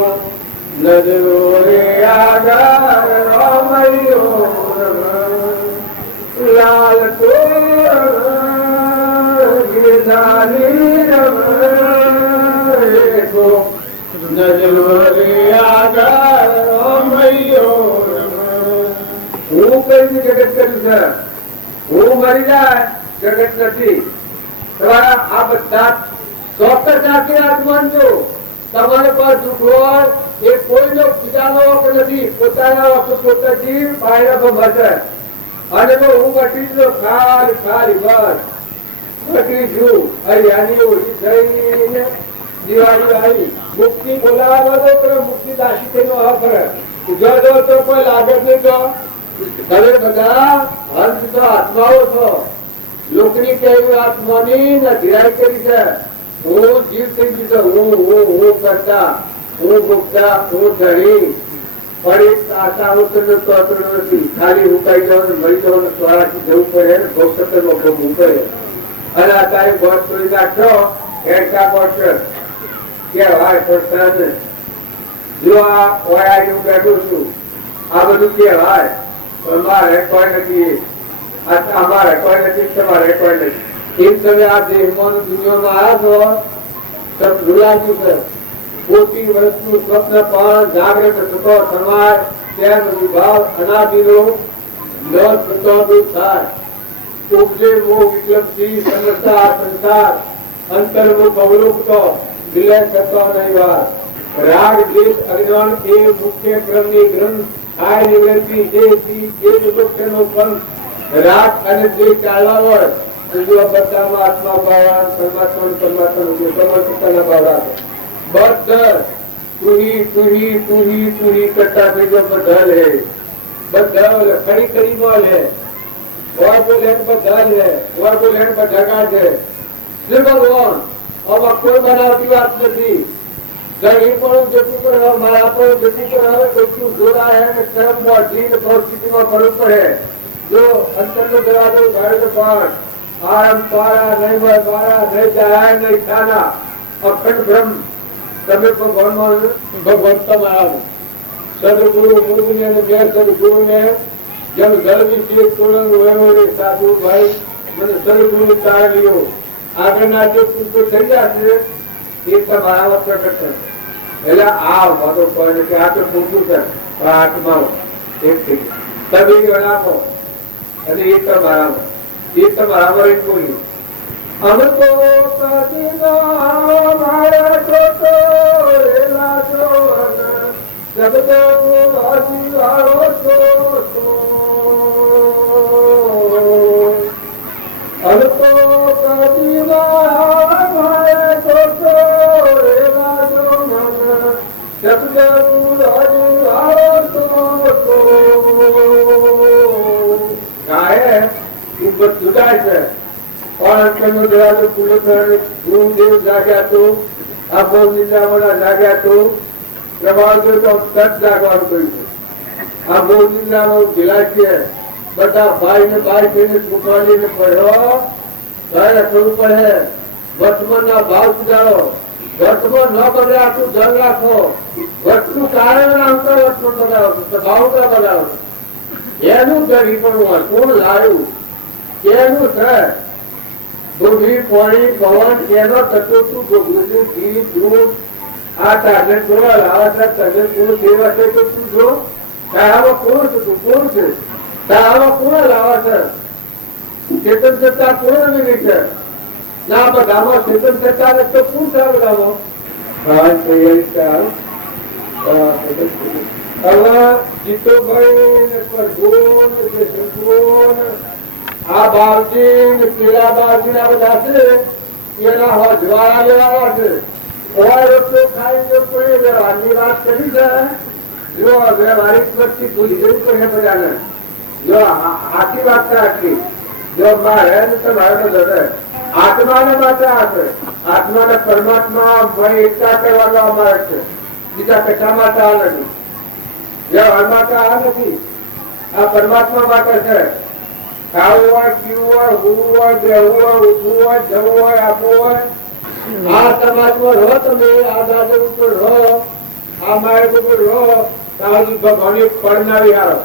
નજરો રે આગાર રમૈયો લાલ કો પિતારી રમાને કો નજરો રે આગાર રમૈયો. હું કઈ જગત કર્યું છે, હું મરી જાય જગત નથી. તમારા આ બધા ચોક્કસ રાખી આત્માનજો તમારે પર દુઃખ હોય એ કોઈનો બીજાનો હક નથી, પોતાના હક પોતાથી પાયરા પર ભરશે. અને તો હું બટી તો ખાલી ખાલી બસ બટી છું હરિયાની ઓછી થઈને દિવાળી આવી મુક્તિ બોલાવવા દો મુક્તિ દાસી તેનો હક કરે જો તો કોઈ લાગે નહીં તો તમે બધા હંસ તો આત્માઓ છો. લોકની કહેવી આત્માની ધીરાઈ કરી છે. હું જીવ થઈ ગયું છે. હું કરતા, હું ભોગતા, હું ધણી. પણ એક આશા નથી. ખાલી ઉકાઈ જવાનું, મરી જવાનું, સ્વરાથી જવું પડે, ભોગસત્તરમાં ભોગવું પડે. અને અત્યારે ગોળ તોડી નાખશો એકા ગોળ કેવાય પડતા. જો આ ઓયારી હું બેઠું છું, આ બધું કેવાય, પણ મારે કોઈ નથી. અમારે કોઈ નથી, તમારે કોઈ નથી. એમ તમે આ દેહમાં દુનિયામાં આવ્યા છો, ભૂલાતું છે. 40 વર્ષનું સ્વપ્ન પણ જાગ્રત થતો સમાય તેમ વિભાવ અનાદિનો ન થતો દૂર થાય. ઉપજે મોહ વિક્લપથી સમજતા સંસાર અંતર્મુખ અવલોકતો વિલય થતો નહીં વાર. રાગ દ્વેષ અજ્ઞાન એ મુખ્ય ક્રમની ગ્રંથ થાય નિવૃત્તિ એ જ મુખ્યનો પંથ. રાગ અને દ્વેષ ચાલવા હોય તો જો બધામાં આત્મા ભાવ પરમાત્મા ભાવ રાખે. બધા તુહી કરતા થઈ ગયો. બધા લે, બધા ખરી ખરી માં લે. और बोले बदल है, और बोले बदगा है. भगवान अब कोई बनावटी बात नहीं. गरीब पर जति पर माया पर जति पर कोई जोड़ा है ने कर्म बॉडी ने परिस्थिति में फर्क पड़े. जो अंतर में दरवाजे घर के पास आरम पारा नहीं बारा नहीं जाए नहीं खाना अखंड ब्रह्म तमे भगवान तमाम सदगुरु मुर्ग ने मैं सदगुरु ने जब घर विषय तुरंत हुए साधु भाई मैंने सदगुरु तार लियो आगे नाचे तुमको થઈ જશે એ તમારા પ્રગટ થશે. એટલે આ વાતો કહે કે આ તો પૂછું છે આત્મા એક થઈ તબે ગણાવો અને એ તમારા વરે બોલી અમતો કદીના મારા છોટો રેલા જોન જગતો વાસી વાળો છો. અલકો કદીના મારા છોટો રેલા જોન જગતો વાસી વાળો છો. કાહે તું જુદાય છે. और अंतर दरवाजे खुले कर गुरुदेव जाग्या तो आप निंदा जाग्या तो प्रभाव जो तो तट जागवान कोई आप निंदा गिला के बता भाई ने सुखाली ने पढ़ो घर अखरू पढ़े वर्तमान ना भाव सुधारो. वर्तमान न बदला तू जल राखो. वस्तु कारण अंतर वर्तमान बदलाव स्वभाव का बदलाव एनु गरी पण कोण लायु एनु છે. दूधी पानी पवन एनो तत्व तू गुरु घी दूध आ टार्गेट को अलावा टार्गेट को सेवा से तो तू जो तावा कोण છે तावा कोण अलावा છે चेतन सत्ता कोण नहीं છે ना बदामो चेतन सत्ता ने तो कोण था बदामो आज तैयारी कर अल्लाह जीतो भाई ने पर गुण के संगुण આ બાવજી પીલા બાવજી ના બધા છે એના જ્વાળા લેવા છે. રોટલો ખાઈ કોઈ વ્યવહારની વાત કરી છે. જો વ્યવહારિક વસ્તી ભૂલી ગયું છે બધાને. જો આખી વાત છે આખી જો મારે તમારે જશે આત્માને માટે આ છે. આત્માને પરમાત્મા એકતા કરવાનો અમારે છે. બીજા કટા માટે આ નથી. વ્યવહાર માટે આ નથી. આ પરમાત્મા માટે છે. ખાવું હોય પીવું હોય હોવું હોય રહેવું હોય ઉઠવું હોય જવું હોય આપવું હોય આ સમાજમાં રહો. તમે આ દાદા ઉપર રહો, આ માર્ગ ઉપર રહો તારી ભગવાનની પડનારી હારો.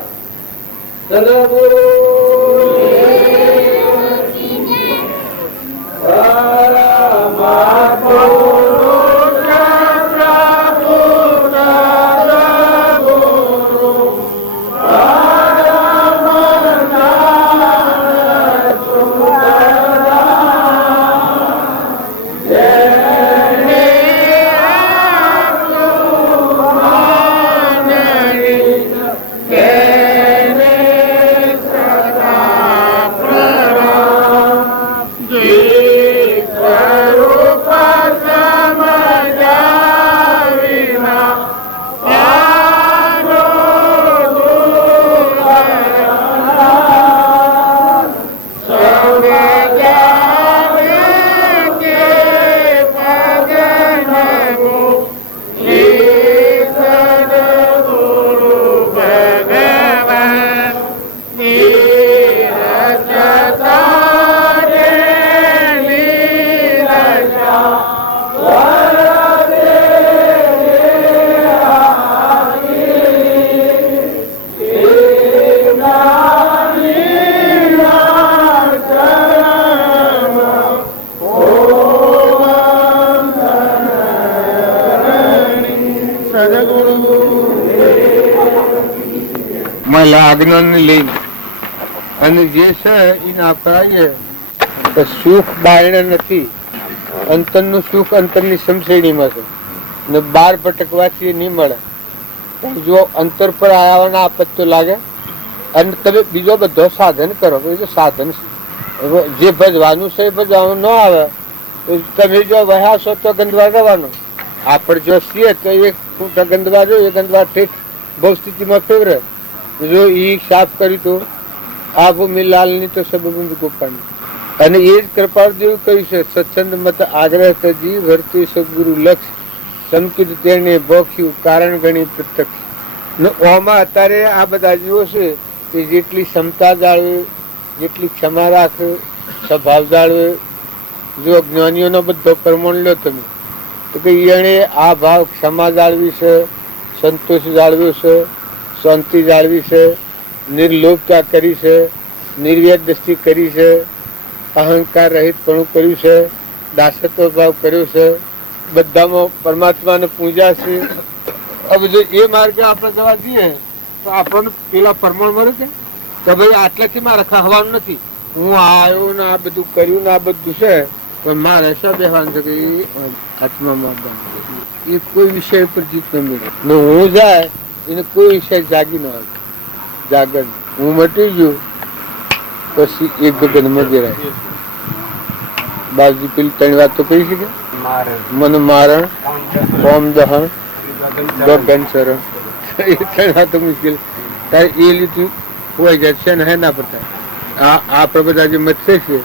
આજ્ઞાને લઈને અને જે છે એને અપનાવીએ તો સુખ બારણે નથી, અંતરનું સુખ અંતરની સમસેડીમાં છે ને બાર ભટકવાથી નહીં મળે. જો અંતર પર આવવાના આપત્તિઓ લાગે અને તમે બીજો બધો સાધન કરો, એ તો સાધન છે. જે ભજવાનું છે એ ભજવાનું ન આવે તમે જો વહ્યા છો તો ગંદવા રહેવાનું. આપણે જો છીએ તો એક ગંદવા જો એ ગંદવા ઠીક બહુ સ્થિતિમાં ફેવરે. જો એ સાફ કર્યું તો આ ભૂમિ લાલની તો સબબંધ ગોપાની. અને એ જ કૃપાળદેવ કહ્યું છે સત્સંગ મત આગ્રહ તજી ભરતી સદગુરુ લક્ષ સમકિત તેને બોખ્યું કારણ ગણી પ્રત્યક્ષ. ઓમાં અત્યારે આ બધા જીવો છે કે જેટલી ક્ષમતા જાળવે, જેટલી ક્ષમા રાખે, સ્વભાવ જાળવે. જો જ્ઞાનીઓનો બધો પ્રમાણ લો તમે તો કે એને આ ભાવ ક્ષમા જાળવી છે, સંતોષ જાળવ્યો છે, શાંતિ જાળવી છે, નિર્લોભતા કરી છે, નિર્વ્યત દ્રષ્ટિ કરી છે, અહંકાર રહિતપણું કર્યું છે, દાસત્વ ભાવ કર્યો છે, બધામાં પરમાત્માને પૂજા છે. હવે જો એ માર્ગે આપણે જવા દઈએ તો આપણને પેલા પ્રમાણ મળે છે કે ભાઈ આટલાથી મારે ખાવાનું નથી, હું આવ્યો ને આ બધું કર્યું ને આ બધું છે પણ મારે શું બેહવાનું છે કે આત્મામાં એ કોઈ વિષય પર જીત ન મળે ને હું જાય એને કોઈ વિષય જાગી ન આવે. જાગર હું મટી ગયું પછી એક ગગનમાં ગેરાય. બાજુ પેલી ત્રણ વાત તો કહી શકે, મન મારણ, કોમ દહન, ગગન શરણ. એ ત્રણ વાતો મુશ્કેલ તારે એ લીધું હોય જાય છે ને હે ના પડતા. આપણે બધા જે મચ્છર છે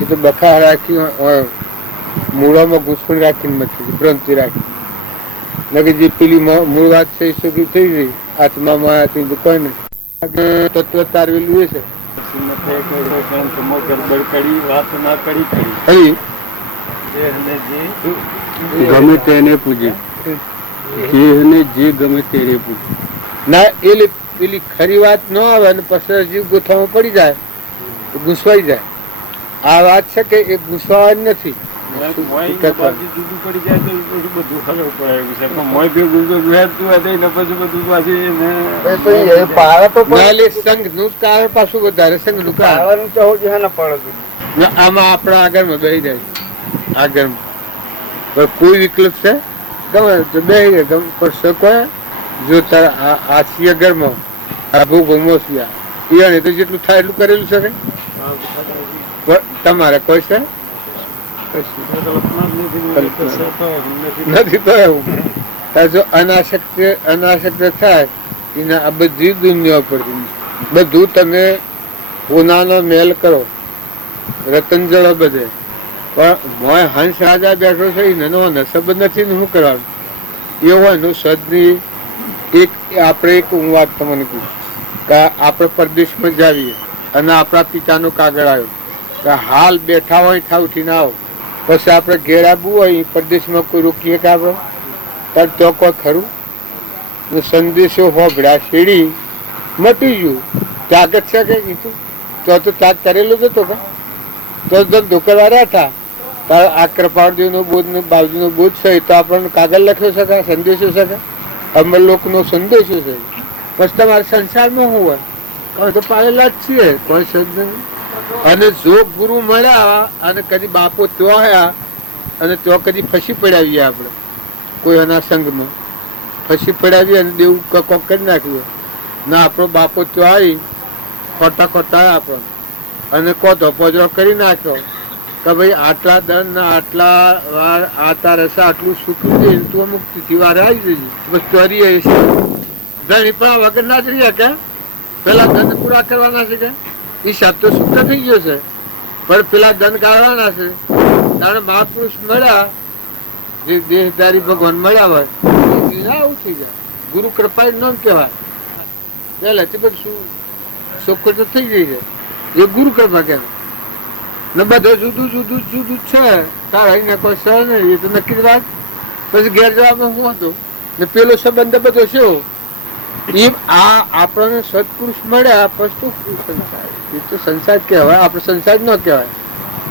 એ તો બખા રાખી મૂળામાં ઘૂસપણ રાખીને મચ્છર છે, ભ્રાંતિ રાખી નકે જે પેલી મૂળ વાત છે એ સુખી થઈ ગઈ આત્મામાં કોઈ નહીં. તત્વ તારવેલું એ છે ગમે તેને પૂજે, જેને જે ગમે તેને પૂજે ના. એ પેલી ખરી વાત ન આવે અને પછી જીવ ગોથામાં પડી જાય તો ઘૂસવાઈ જાય. આ વાત છે કે એ ઘૂસવા જ નથી. પાછું વધારે સંઘ નું આમાં આપણા આગળમાં બેસી જાય. આગળમાં કોઈ વિકલ્પ છે ગમે તો બેસી જાય ગમે પણ જો તારા આ સિંહ ઘરમાં આ ભૂગમો સિયા એ તો જેટલું થાય એટલું કરેલું છે તમારે કોઈ છે નથી. તો એવું જો અનાશક્ત થાય એના આ બધી દુનિયા પડતી બધું તમે પૂનાનો મેલ કરો, રતન જળો બધે પણ મોય હંસ રાજા બેઠો છે એનો સંબંધ નથી ને શું કરવાનું એ હોય એનું સદની એક આપણે એક હું વાત તમને કહું કે આપણે પરદેશમાં જાવીએ અને આપણા પિતાનો કાગળ આવ્યો કે હાલ બેઠા હોય થા ઉઠીને આવો પછી આપણે ઘેર આવવું હોય પરદેશમાં કોઈ રોકીએ કે આપણે ત્યારે તો કોઈ ખરું સંદેશો હોભળ્યા શેડી મટી ગયું ત્યાગ જ છે કે કીધું તો ત્યાગ કરેલો જ હતો કે તો ધંધો કરવા રહ્યા હતા તારે આ કૃપાળદેવનો બોધ ને બાવજીનો બોધ છે તો આપણને કાગળ લખ્યો છે કે સંદેશો છે કે અમર લોકનો સંદેશો છે. પછી તમારે સંસારમાં શું હોય હવે તો પાડેલા જ છીએ કોઈ સદ. અને જો ગુરુ મળ્યા અને કદી બાપો ત્યાં આવ્યા અને ત્યાં કદી ફસી પડાવીએ આપણે કોઈ એના સંઘમાં ફસી પડાવીએ અને દેવું કોક કરી નાખ્યું ના આપણો બાપો ત્યાં આવી ખોટા ખોટા આપણને અને કોતો પોજરો કરી નાખ્યો કે ભાઈ આટલા દંડ ને આટલા વાર આતા રસા આટલું સુખી છે તું અમુક તિથિ વાર આવી જઈએ બસ ચોરી છે ધણી પણ વગર ના જ રહ્યા કે પેલા દંડ પૂરા કરવાના છે કે હિસાબ તો શુદ્ધ થઈ ગયો છે પણ પેલા દંડ કાઢવાના છે. તારે મહાપુરુષ મળ્યા જે દેહધારી ભગવાન મળ્યા હોય આવું થઈ જાય. ગુરુ કૃપા નામ કહેવાય પેલા બધું ચોખ્ખું તો થઈ ગઈ છે એ ગુરુ કૃપા કહેવાય ને બધું જુદું જુદું જુદું છે તારે એને કોઈ સહ નહીં એ તો નક્કી જ વાત. પછી ઘેર જવામાં શું હતું ને પેલો સંબંધ બધો છે એમ આ આપણને સત્પુરુષ મળ્યા પછી તો સંસાર એ તો સંસાર કહેવાય. આપણે સંસાર ન કહેવાય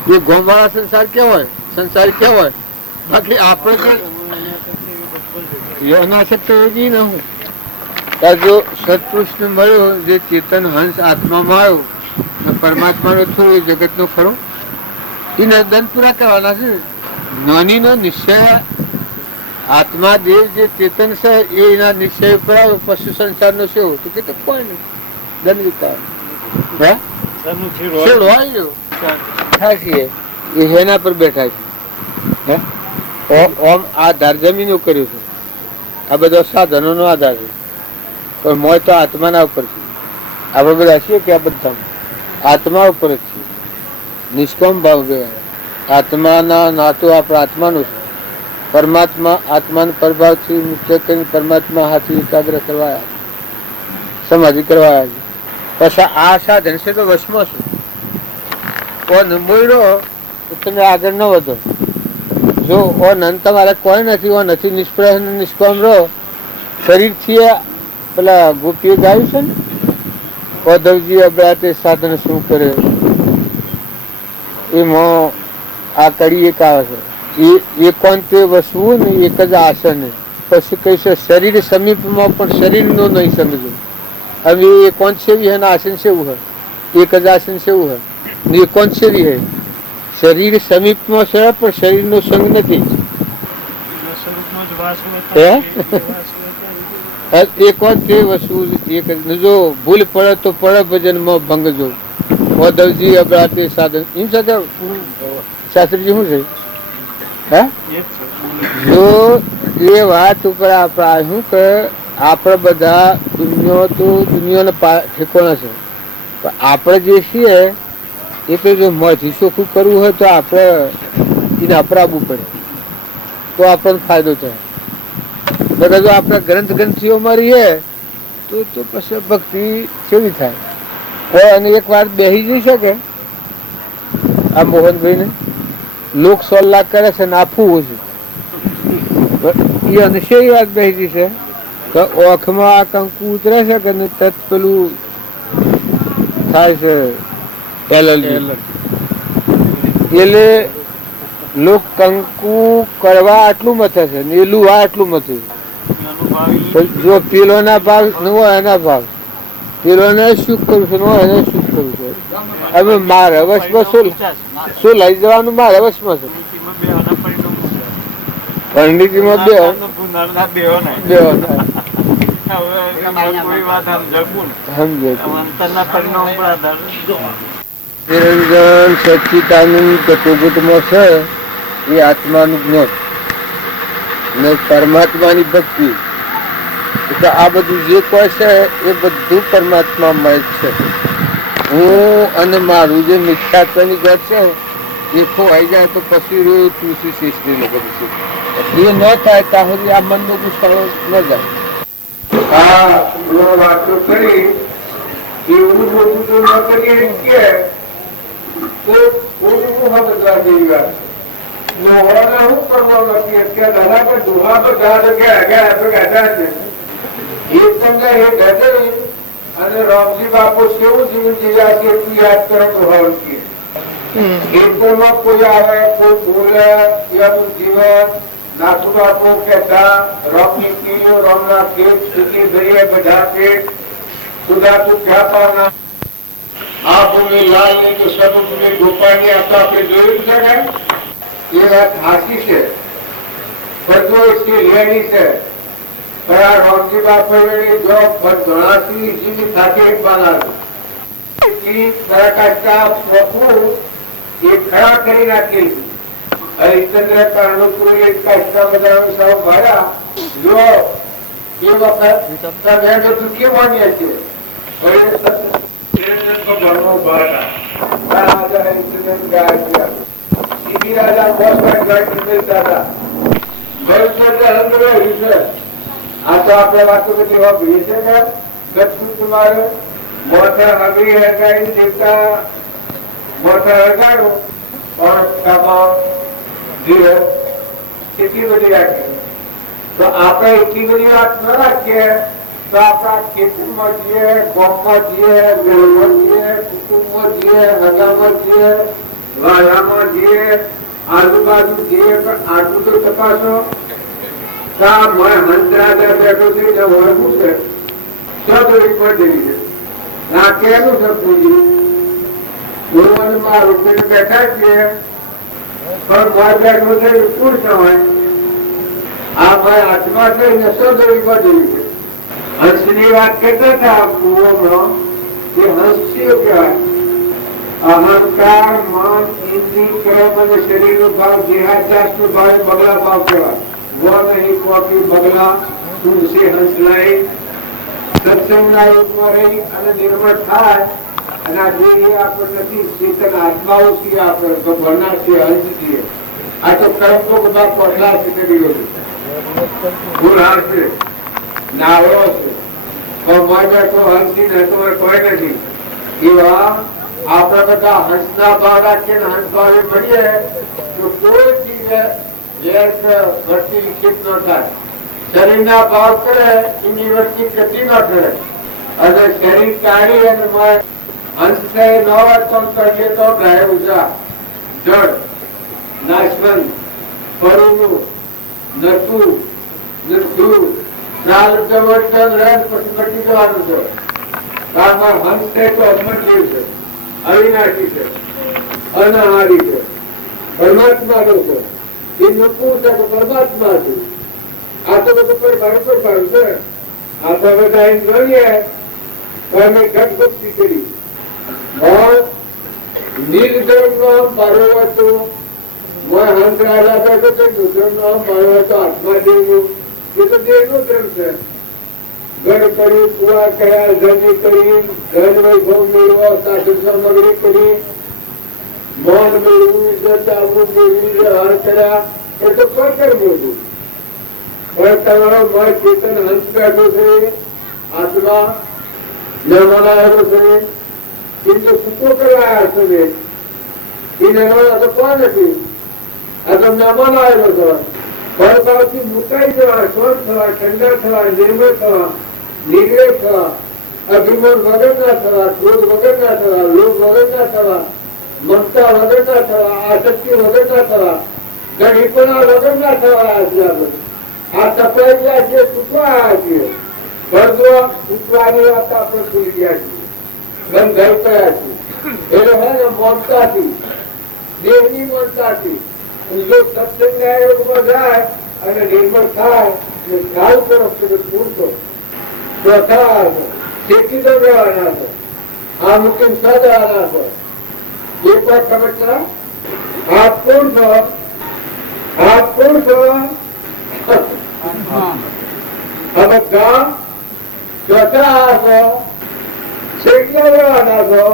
એ ગોમવાળા સંસાર કહેવાય સંસાર કહેવાય બાકી આપણે અનાશક્ત હોગી ને હું જો સત્પુરુષને મળ્યો, જે ચેતન હંસ આત્મામાં આવ્યો, પરમાત્માનો થયો, એ જગતનો ખરો, એના દંડ પૂરા કરવાના છે. જ્ઞાનીનો નિશ્ચય આત્મા દેહ જે ચેતન છે એના નિશ્ચય ઉપર આવ્યો. પશુ સંસારનો સેવો તો કે કોઈ નહીં, દંડ વિતાવ એ એના પર બેઠા છે. ઓમ આધાર જમીન કર્યું છે, આ બધા સાધનો નો આધાર છે, પણ મોય તો આત્માના ઉપર છે. આપણે બધા છીએ કે આ બધા આત્મા ઉપર જ છે. નિષ્કામ ભાવ કહેવાય. આત્માના નાતો આપણા આત્માનું છે. પરમાત્મા આત્માના પ્રભાવથી મુખ્ય કરીને પરમાત્મા હાથી એકાગ્ર કરવાયા, સમાધિ કરવાયા છે. પછી આ સાધન છે તો વશમાં છે. મોયડો તો તમે આગળ ન વધો. જો ઓ નન તમારે કોઈ નથી, ઓ નથી નિષ્પ્રહ નિષ્કામ રહો. શરીરથી પેલા ગોપીએ ગાયું છે ને, ઉદ્ધવજી અબરાતે સાધન શું કરે, એમાં આ કડી એક આવે છે, એકાંતે વસવું ને એક જ આસન. પછી કહે છે શરીર સમીપમાં પણ શરીરનો નહીં સમજો. હવે એકાંત સેવી है ना आसन से वो है, एक જ આસન से वो है ને એકાંત સેવી है. શરીર સમીપમાં છે પણ શરીરનો સંગ નથી. એકાંત વસવું એક જ. જો ભૂલ પડે તો પડે ભજનમાં ભંગ જો. ઉદ્ધવજી અબરાતે સાધન એમ છે કે શાસ્ત્રીજી શું છે? જો એ વાત ઉપર આપણે શું કે આપણે બધા દુનિયા તો દુનિયાના ઠેકોણા છે, પણ આપણે જે છીએ એ તો જો મોંથી ચોખ્ખું કરવું હોય તો આપણે એને અપરાવવું પડે તો આપણને ફાયદો થાય. બધા જો આપણા ગ્રંથીઓમાં રહીએ તો પછી ભક્તિ કેવી થાય. અને એક વાત બેસી જઈ શકે આ મોહનભાઈ ને લોક 16 લાખ કરે છે ને આપવું ઓછું. એ અનુશય વાત બેસી છે કે ઓખમાં આ કંકુ ઉતરે છે કે તત પેલું થાય છે એટલે લોક કંકુ કરવા આટલું મથે છે ને એલું આટલું મથે. જો પેલો ના ભાવ ન હોય એના ભાવ, પેલો ને શું કરું છું એને શું કરું છું. હવે મારે વશમાં શું લઈ જવાનું મારે વશમાં છે. પંડિતજીમાં બે નિરંજન સચ્ચિદાનંદ કટોગુટમાં છે એ આત્માનું જ્ઞાન ને પરમાત્માની ભક્તિ. એટલે આ બધું જે કોઈ છે એ બધું પરમાત્મામય જ છે. હું અને મારું જે મિથ્યાત્વની ઘર છે એ ખોવાઈ જાય તો પછી રોજ તુલસી શેષની લોકો એ ન થાય ત્યાં સુધી આ મનનો ગુસ્સાળો ન જાય. વાતો કરી એવું બધું જો ન કરીએ કે દોહા પર દોહા પર અને રામજી બાપુ કેવું જીવન જીવ્યા છે તું યાદ કરો દોહા કીર્તનમાં કોઈ આવે કોઈ બોલે એનું જીવન નાથુ બાપુ કહેતા રામની કીડીઓ રામના ખેત સુધી ગઈએ બધા પેટ ખુદા તું ક્યાં પાના આ ભૂમિ લાલ ની તો સબૂની ગોપાળની આપણે જોયું છે ને એ વાત હાસી છે બધું इसकी લેણી છે. પણ આ રામજી બાપુ જો ઘણાથી જીવી સાથે એક બનાવ્યું એ ખરા કરી નાખી. હરિશ્ચંદ્ર કર્ણપુર એક કાષ્ટા બધા સૌ ભર્યા જો એ વખત બધું કેમ માન્યા છે. આ તો આપડે વાતો બધી વાપરીએ છે કે ગતું તમારે મોટા હગી હગાઈ દેવતા મોટા હગાડો એટલી બધી રાખીએ તો આપણે એટલી બધી વાત ન રાખીએ તો આપણા ખેતરમાં જઈએ, ગામમાં જઈએ, વેલમાં જઈએ, કુટુંબમાં જઈએ, હગામાં જઈએ, વાળામાં જઈએ, આજુબાજુ જઈએ, પણ આટલું તો તપાસો. મંત્રાલય બેઠો થઈ જવાનું છે ચોધરી પડી છે ના કેનું સપુજી ગુરુવનમાં રૂપીને બેઠા છીએ પણ મોર બેઠો છે પુરુષ હોય આ ભાઈ આત્મા થઈને ચોધરી પડી છે હંસની વાત કહેતા હતા પૂર્વમાં કે હંસ્ય કહેવાય અહંકાર મન ઇન્દ્રિય કર્મ અને શરીરનો ભાવ દેહાચારનો ભાવ બગલા ભાવ કહેવાય वो नहीं कोकी बगला तुलसी हंस लाई सत्संगना रूपમાં રહી અને નિર્મળ થાય અને આ જે આપણે નથી ચેતન આત્માઓ છીએ આપણે ભગવાનના છીએ હંસ છીએ આ તો કર્મ તો બધા પગલા છે કરી ગયું ગુરહાર છે નાવડો છે પણ મારે તો હંસી ને તો કોઈ નથી એવા આપણે બધા હંસના ભાવ રાખીએ ને હંસ ભાવે મળીએ તો કોઈ ચીજ વૃત્તિ વિકસિત ન થાય શરીરના ભાવ કરે એની વૃત્તિ ગતિ ન કરે અને શરીર કાઢી અને હંસ ન વર્તન કરીએ તો ગાય ઉજા જળ નાશવંત ફળનું નતું નથું પ્રારબ્ધ વર્તન રહે પછી ઘટી જવાનું છે કારણ હંસ છે તો અમર જીવ છે અવિનાશી છે અનહારી છે પરમાત્મા નો છે પરમાત્મા છે આ તો બધું કોઈ બરાબર પાડું છે આ તો બધા એમ જોઈએ અમે ઘટભક્તિ કરી નિર્ધર્મ નો મારો હતો હંસ રાજા બેઠો છે દુધર્મ નો મારો હતો આત્મા દેવનું એ તો દેવ નું ધર્મ છે ગઢ કરી કુવા કર્યા ધની કરી ધન વૈભવ મેળવા સાધન સામગ્રી કરી મૌન મેળવું ઇજ્જત આવવું મેળવી હાર કર્યા એ તો પરકર બોલવું પણ તમારો મન ચેતન હંસ બેઠો છે આત્મા મહેમાન આવેલો છે એમને સૂકો કરવા આવ્યા છે એને તો કોણ નથી આ તો મહેમાન આવેલો છે ફળભાવથી મુકાઈ જવા સ્વર્થ થવા ઠંડા થવા નિર્મળ થવા નિર્લેપ થવા અભિમાન વગર ના થવા ક્રોધ વગર ના થવા લોભ વગર ના થવા મમતા વગર ના થવા આસક્તિ વગર ના થવા ગરીબના વગર ના થવા આ તપાઈ ગયા છે ચૂકવા આવ્યા છીએ ભરવા ચૂકવાની વાત આપણે ભૂલી ગયા છીએ બંધ કર્યા છીએ એટલે હે ને મમતાથી દેહની મમતાથી જો સત્સંગ ન્યાયોગમાં જાય અને નિર્મળ થાય ને ખ્યાલ કરો કે પૂરતો ચોથા શીખી તો રહેવાના છે આ મુખ્ય સદાના છે એક વાર ખબર છે આપ કોણ છો આપ કોણ છો હવે ગામ ચોથા છો શીખી રહેવાના છો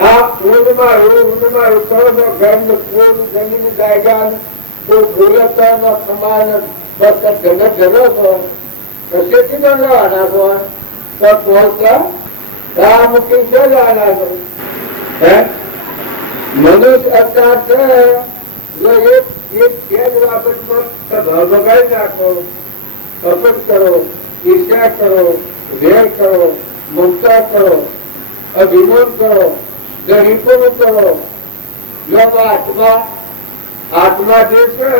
આ ઊંડમાં કરો ઘર કુલ જમીન જાયગા કોઈ ભૂલતા સમાન બસ જગત જગો છો તો શીખી તો રહેવાના છો તો પહોંચતા આ મુખ્ય સદાના છો હે મનુષ્ય અવતાર છે જો એક જ બાબતમાં બગાડી નાખો કપટ કરો ઈર્ષ્યા કરો વેર કરો મમતા કરો અભિમાન કરો ગરીબો કરો જો આત્મા જે છે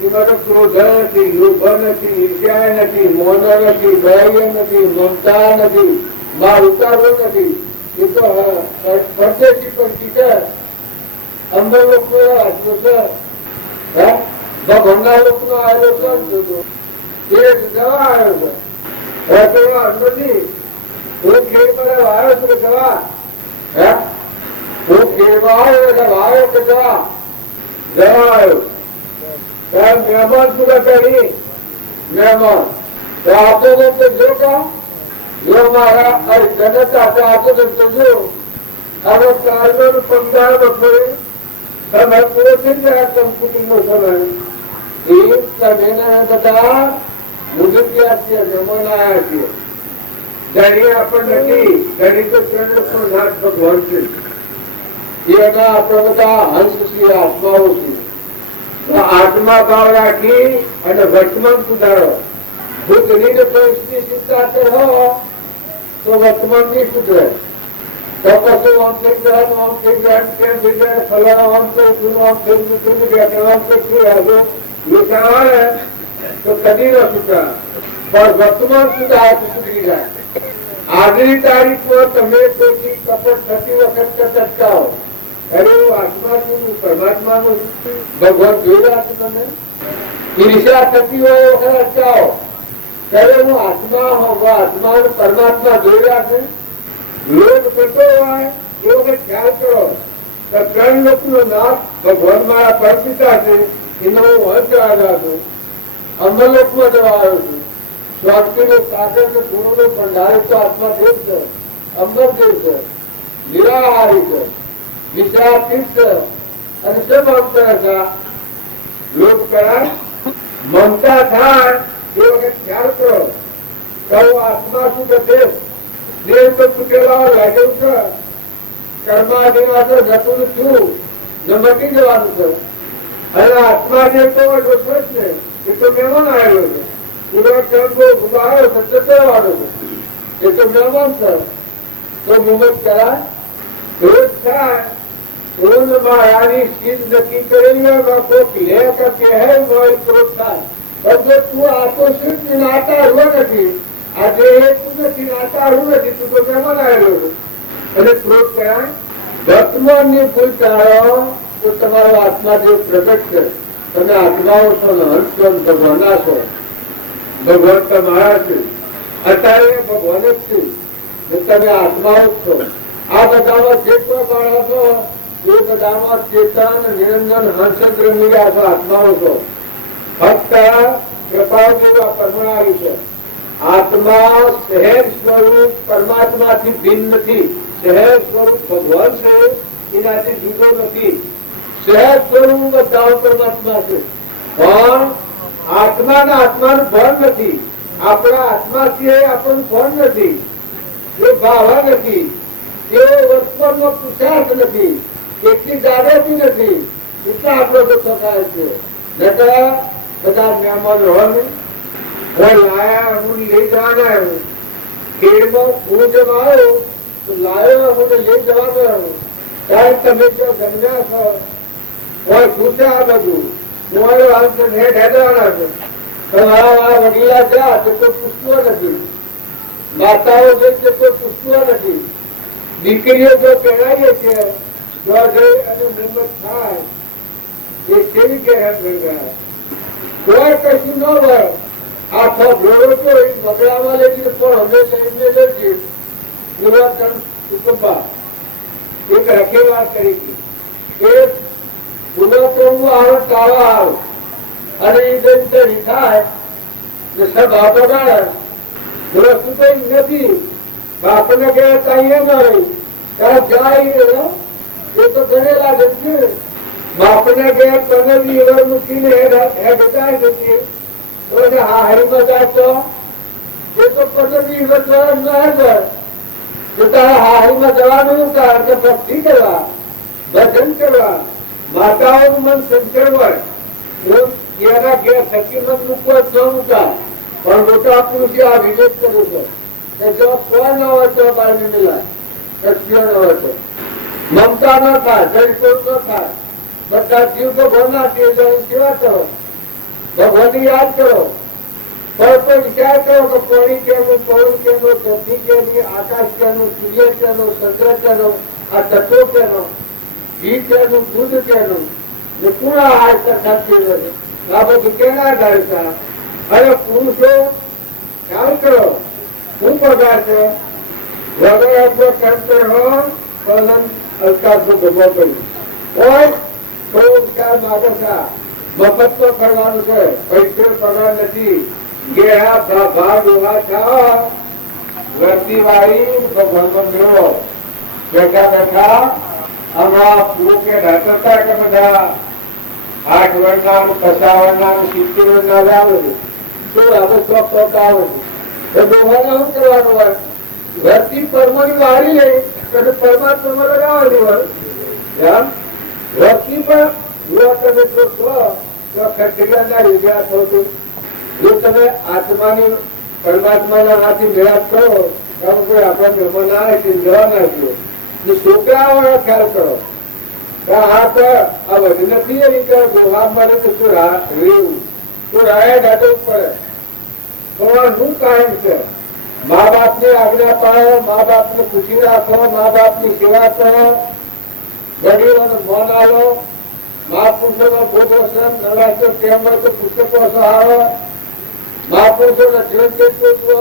એમાં તો ક્રોધ નથી લોભ નથી ઈર્ષ્યા નથી મોહ નથી દયા નથી મમતા નથી માં ઉતારો નથી એ તો પરદેશી પંથી છે અંદર લોકો ભગવાનના લોકો નો આવેલો છે એ દવા આવ્યો છે નથી હું ખેડ પર આવ્યો છું દવા હું ખેડમાં આવ્યો કે દવા આવ્યો મહેમાન પૂરા કરી મહેમાન તો આપો તો જો કા જો મારા જનત આપો તો જો હવે કાળનો પંદર બપોરે તમે પૂરો થઈ ગયા તમ કુટુંબનો સમય એ તમે બધા મુજબ છે મહેમાન આવ્યા છીએ ધણી આપણને નથી ધણી તો ચરણ નાથ ભગવાન છે એના આપણે બધા હંસ છીએ આત્માઓ છીએ આત્મા ભાવ રાખી અને વર્તમાન સુધારો ભૂતની ભવિષ્યની ચિંતા હો તો વર્તમાન નહીં સુધરે તો પછી આમ થઈ ગયા આમ થઈ ગયા કેમ થઈ ગયા ફલાણા આમ થઈ જૂનું આમ થઈ જૂનું ગયા આમ થઈ આવ્યો એ આવે તો કદી ન સુધરા પણ વર્તમાન સુધાર સુધરી જાય આજની તારીખમાં તમે કોઈની કપટ થતી વખત અટકાવો. અરે હું આત્મા છું, પરમાત્માનું ભગવાન જોઈ રહ્યા છો તમે? ઈર્ષા થતી હોય એ વખત અટકાવો. ત્યારે હું આત્મા આત્માનું પરમાત્મા જોઈ રહ્યા છે. લોક થતો હોય એ વખત ખ્યાલ કરો. ત્રણ લોકનો નાથ ભગવાન મારા પરપિતા છે, એનો હું વંશ આવ્યો છું. અમરલોકમાં જવા આવ્યો છું. સ્વાતિનો સાગર ને ગુણનો ભંડાર તો આત્મા દેવ છે, અમરદેવ છે, નિરાહારી છે, વિશ્રાતીત છે. અને શું મમતા હતા? લોક કરાય મમતા થાય એ વખત ખ્યાલ કરો. કહું આત્મા શું કે દેવ? દેવ તો તૂટેલા લાગ્યું છે. કર્માદિમાં તો જતું છું ને મટી જવાનું છે. અને આત્મા જે તો ડોસો જ ને એ તો મહેમાન આવેલો છે. એ તો મહેમાન છે. તો મુમત કરાય રોજ થાય. રોજ માયાની ચીજ નક્કી કરેલી હોય કોક લે કે કહે હોય ક્રોધ થાય. પણ તું આ તો સિદ્ધ નાતા હું નથી, આજે એ તું નથી નાતા હું નથી, તું તો મહેમાન આવેલો છે. અને ક્રોધ કરાય. વર્તમાનની ભૂલ ટાળો તો તમારો આત્મા જે પ્રગટ છે. તમે આત્માઓ છો ને હંસ છો ને ભગવાનના છો. ભગવાન તમારા છે. અત્યારે ભગવાન જ છે. તમે આત્માઓ જ છો. આ બધામાં જે કોઈ માણસો એ બધામાં ચેતન નિરંજન હંસચંદ્ર મીરા છો, આત્માઓ છો. ફક્ત કૃપાજી પરમાણુ છે. આત્મા સહેજ સ્વરૂપ પરમાત્માથી ભિન્ન નથી. સહેજ સ્વરૂપ ભગવાન છે, એનાથી જુદો નથી. સહેજ સ્વરૂપ બધા પરમાત્મા છે. પણ આત્માના આત્માનું ભાન નથી. આપણા આત્મા છે આપણું ભાન નથી. એ ભાવા નથી. એ વસ્તુનો પુરુષાર્થ નથી. એટલી જાગૃતિ નથી. એટલા આપણો બધો થાય છે. બધા મહેમાન હોય ને લાયા હું લઈ જવાના. ખેડમાં હું જવા આવ્યો તો લાયો હું લઈ જવાનો. ત્યારે તમે જો ગમ્યા છો હોય પૂછે આ બધું તમારા વડીલા જ્યાં તે કોઈ પૂછતો નથી. માતાઓ જે તે કોઈ પૂછતો નથી. દીકરીઓ જો કહેવાય છે તો અને નિર્મત થાય એ કેવી કહેવાય? કોઈ કશું ન હોય. આખો ઘોડો તો બગડામાં લેજે પણ અમે લઈને લેજે. કુટુંબા એક રખેવાર કરી હતી. એ ગુનો તો હું આવો ટાળવા આવું અને એ જઈને થાય ને સબ બાપો ગાળે વસ્તુ તો નથી. બાપને કે અહીંયા નહીં ત્યાં જાય એ તો ગણેલા જશે. બાપને કે તમે બી એવા મૂકીને હે બતાવી દેતી હા હરીમાં જાય તો એ તો પદવી ન હે. તારા હારીમાં જવાનું કારણ કે ભક્તિ કરવા, ભજન કરવા. માતાઓનું મન સંચળ હોય. એના ઘેર સખી મન મૂકવા ન મૂકા. પણ મોટા પુરુષે આ વિવેક કર્યું છે કે જો કોઈ ન હોય તો બાળને મિલાય. શક્તિઓ ન હોય તો મમતા ન થાય, જડકોટ ન થાય. બધા જીવ ભગવાનના છે. સેવા કરો, ભગવાનની યાદ કરો. પણ તો વિચાર કરો કે પાણી કેનું, પવન કેનું, ધરતી કેની, આકાશ કેનું, સૂર્ય કેનો, ચંદ્ર કેનો, આ તત્વો કેનો, ઘી કેનું, દૂધ કેનું, પૂરા હાર કરતા આ બધું કેના ધારતા. હવે પુરુષો ખ્યાલ કરો શું પગાર છે. વગર આપણો કેન્સર હોય તો અવકાશનો ભોગવો કર્યું હોય તો ઉપચાર માગો છે. મફત કરવાનું છે, પૈસે પગાર નથી. ભાગ ઉભા થા વર્તી વાળી ભગવાન મેળવો. બેઠા બેઠા આમાં પૂરું કે ઢાંકતા કે બધા 8 વર્ષના 50 વર્ષના 70 વર્ષના આવે છે. શું આપણે શોખ કરતા આવે છે. એ દોહાને શું કરવાનું હોય? વર્તી પરમાની વાળી લે અને પરમાત્મા લગાવવાની હોય. વર્તી પણ તમે ખર્ચિયાના વિદ્યા થો છો. જો તમે આત્માની પરમાત્માના હાથી મેળાપ કરો તો આપણા મહેમાન આવે છે જવા નાખ્યો. છોકરાઓ ખ્યાલ કરો આ તો આ બધી નથી એની વ્યવહાર માટે તો શું રહેવું શું રહ્યા દાદો પડે. તમારું શું કારણ છે? મા બાપની આજ્ઞા પાડો, મા બાપને પૂછી રાખો, મા બાપની સેવા કરો, વડીલોને મોન આવો, મહાપુરુષોનો બોધવચન નડાચો કેમ હોય તો પુસ્તકો સહારો, મહાપુરુષોના જીવન ચરિત્રો,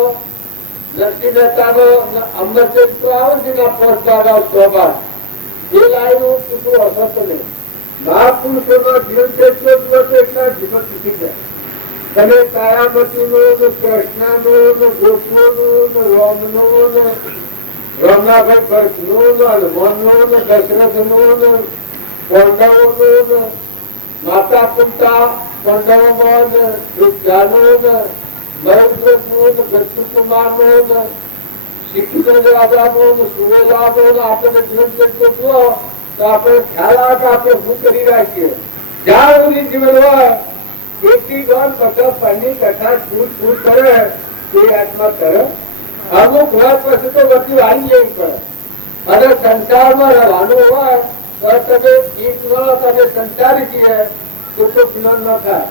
નરસિંહ મહેતાનો અમર ચરિત્ર આવે છે ને પહોંચવાના સ્વભાવ એ લાવ્યું ચૂકવું હશો તમે. મહાપુરુષોનો જીવન ચરિત્ર જુઓ તો એટલા જીવન શીખી જાય. તમે તારામતીનું, કૃષ્ણનું, ગોકુળનું, રામનું, રમનાભાઈ ભરતનું, હનુમાનનું, દશરથનું, પાંડવોનું, માતા કુંતા પાંડવોમાં, વિદ્યાનું, મહેન્દ્રનું, ગચ્છકુમારનું, શિક્ષિત રાજાનું, સુરેલાનું આપણે જીવન ચરિત્ર જુઓ તો આપણે ખ્યાલ આવે કે આપણે શું કરી રાખીએ. જ્યાં સુધી જીવન હોય એકથી દોઢ કથા પરની કથા છૂટ છૂટ કરે તે આત્મા કરે. અમુક હોય પછી તો બધું આવી જવું પડે અને સંસારમાં રહેવાનું હોય તો તમે એક તમે સંસારી છીએ તો જ્ઞાન ન થાય.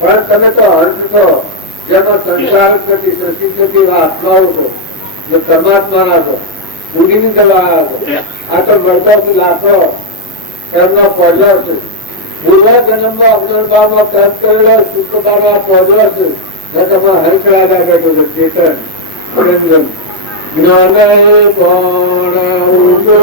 પણ તમે તો હંસ છો જેનો સંસાર નથી, સચિત નથી, આત્માઓ છો, જે પરમાત્માના છો, ઉડીને જવા છો. આ તો મળતો લાખો એમનો પડ્યો છે. પૂર્વ જન્મમાં અગ્નિભાવમાં કર્મ કરેલો શુક્રભાવમાં પહોંચ્યો છે. તમે હર્ષ રાજા બેઠો છે ચેતન જ્ઞાન કોણ ઉજો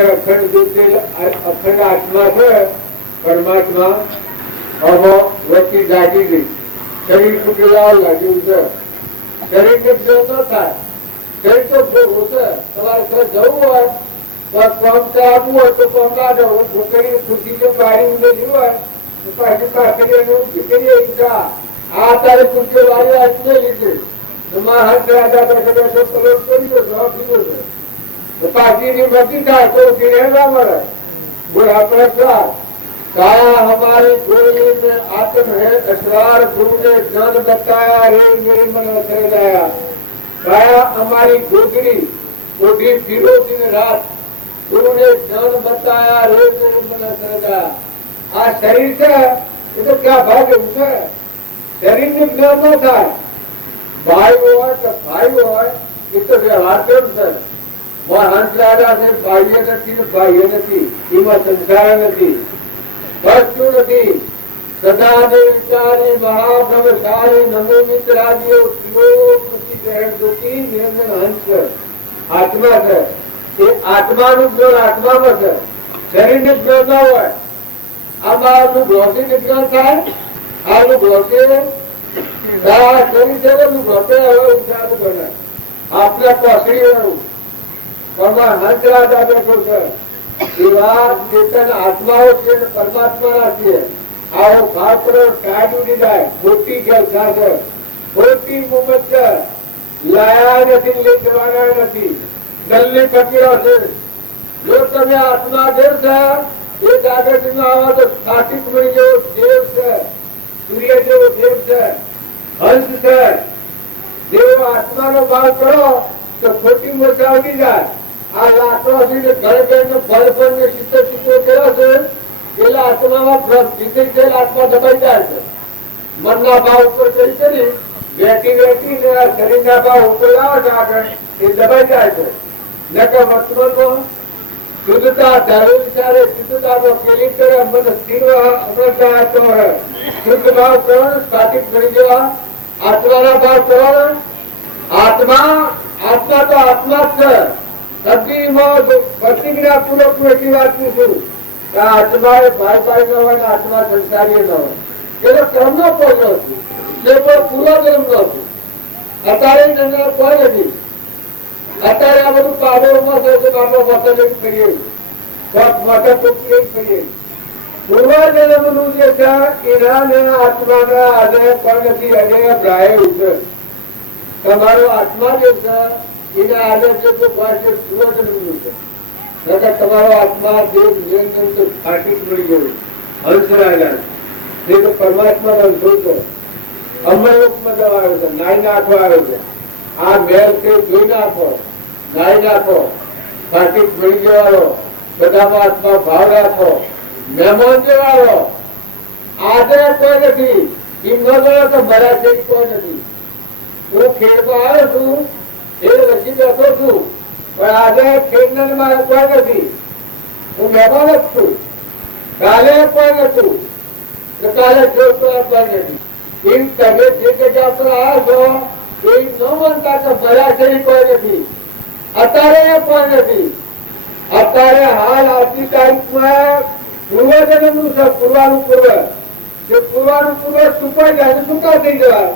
અખંડ જ્યોત જ્ઞાન અખંડ આત્મા છે પરમાત્મા વચ્ચે જાગી ગઈ. શરીર તૂટેલા લાગ્યું છે. શરીર ને જો ન થાય, શરીર તો ભોગવું છે. તમારે ઘર જવું હોય તો પંપ આપવું હોય તો પંપ ના જવું. ઢોકરી ખુશી જે પાડી ઊંધેલી હોય તો પાછી પાછળ કરીએ ઈચ્છા. આ તારે ખુશી વાળી આજને લીધી તમારા હાથ રાજા બેઠો બેઠો કલોટ કરી દો જવાબ દીધો છે. पार्टी की मर्जी था तो रहना पड़े। बुढ़ापा का काया हमारे गोली में आत्म है असरार गुरु ने ज्ञान बताया रे मेरे मन में गया। काया हमारी गोगरी उठी फिरो दिन रात गुरु ने ज्ञान बताया रे मेरे मन में गया। आ शरीर से ये तो क्या भाग्य है। शरीर में ज्ञान न था भाई हो तो भाई हो ये तो व्यवहार सर હંસલાડા ને બાહ્ય નથી ને બાહ્ય નથી એમાં સંસાર નથી વસ્તુ નથી સદા ને વિચારી મહાભ્રમશાળી નમો મિત્રાદિઓ શિવો કૃષિ ગ્રહણ દુઃખી નિરંજન હંસ આત્મા છે એ આત્માનું જ્ઞાન આત્મામાં છે શરીરને જ્ઞાન ના હોય આ બહારનું ભૌતિક જ્ઞાન થાય આનું ભૌતિક શરીર છે ને ભૌતે હવે ઉચ્ચાર કરે આપણા કોસડી વાળું હંસરાજા બેઠો છે એવા ચેતન આત્માઓ છે પરમાત્મા છે આવો પાત્ર કાઢી દીધા મોટી ગલસા છે મોટી મુમત છે લાયા નથી લઈ જવાના નથી દલ્લી ફકીરો છે જો તમે આત્મા દેવ છે એ જાગૃતિ માં આવો તો કાર્તિક મણી જેવો દેવ છે સૂર્ય જેવો દેવ છે હંસ છે દેવ આત્મા નો ભાવ કરો તો ખોટી મોટા આવી જાય આ લાકડાથી ને ઘરે ઘરનો ફળ ફળ ને ચિત્ર કર્યા છે એટલે આત્મામાં જીતી ગયેલ આત્મા દબાઈ જાય છે. મનના ભાવ ઉપર ચડી ચડી બેઠી બેઠી ને શરીરના ભાવ ઉપર આવે છે આગળ એ દબાઈ જાય છે. નકર વર્તમાનમાં શુદ્ધતા ધારો વિચારે શુદ્ધતાનો કેલી કરે મન સ્થિર અમરતા આપતો હે. શુદ્ધ ભાવ કરવાનો સ્થાપિત કરી દેવા આત્માના ભાવ કરવાનો. આત્મા આત્મા તો આત્મા જ છે. સદીમાં પ્રતિક્રિયા પૂર્વક એટલી વાત છું કે આત્મા એ ભાઈ ભાઈ ન હોય ને આત્મા સંસારી ન હોય. એનો ક્રમ નો પહોંચ્યો છે તે પૂરો જન્મ નો છું. અત્યારે કોઈ નથી. અત્યારે આ બધું પાડોમાં છે કે બાપા મતલબ કરીએ માટે કરીએ પૂર્વજન્મનું જે છે એના આત્માના આજે પણ નથી આજે પ્રાય છે. તમારો આત્મા જે છે એના આજે છે તો પૂર્વજન્મનું છે. તમારો આત્મા દેવ નિરંતર ફાટી મળી ગયું હંસરાયેલા એ તો પરમાત્મા હંસો છે. અમરરૂપમાં જવા આવ્યો છે નાઈ નાખવા આવ્યો છે. આ મેલ કે જોઈ નાખો નાઈ નાખો ફાટી મળી જવાનો બધામાં આત્મા ભાવ રાખો મહેમાન જેવાળો આજે કોઈ નથી. એમ ન ગયો તો મારા છે કોઈ નથી. હું ખેડમાં આવ્યો છું એ રસી બેઠો છું પણ આજે ખેડનારમાં કોઈ નથી. હું મહેમાન જ છું. કાલે કોઈ નથી કાલે જોતો કોઈ નથી. એમ તમે જે જગ્યા પર આવ્યા છો એ ન માનતા કે મારા છે કોઈ નથી. અત્યારે કોઈ નથી. અત્યારે હાલ આજની તારીખમાં પૂર્વજન્મનું છે પૂર્વાનું પૂર્વ જે પૂર્વાનું પૂર્વ સુપાઈ જાય સુકા થઈ જવાય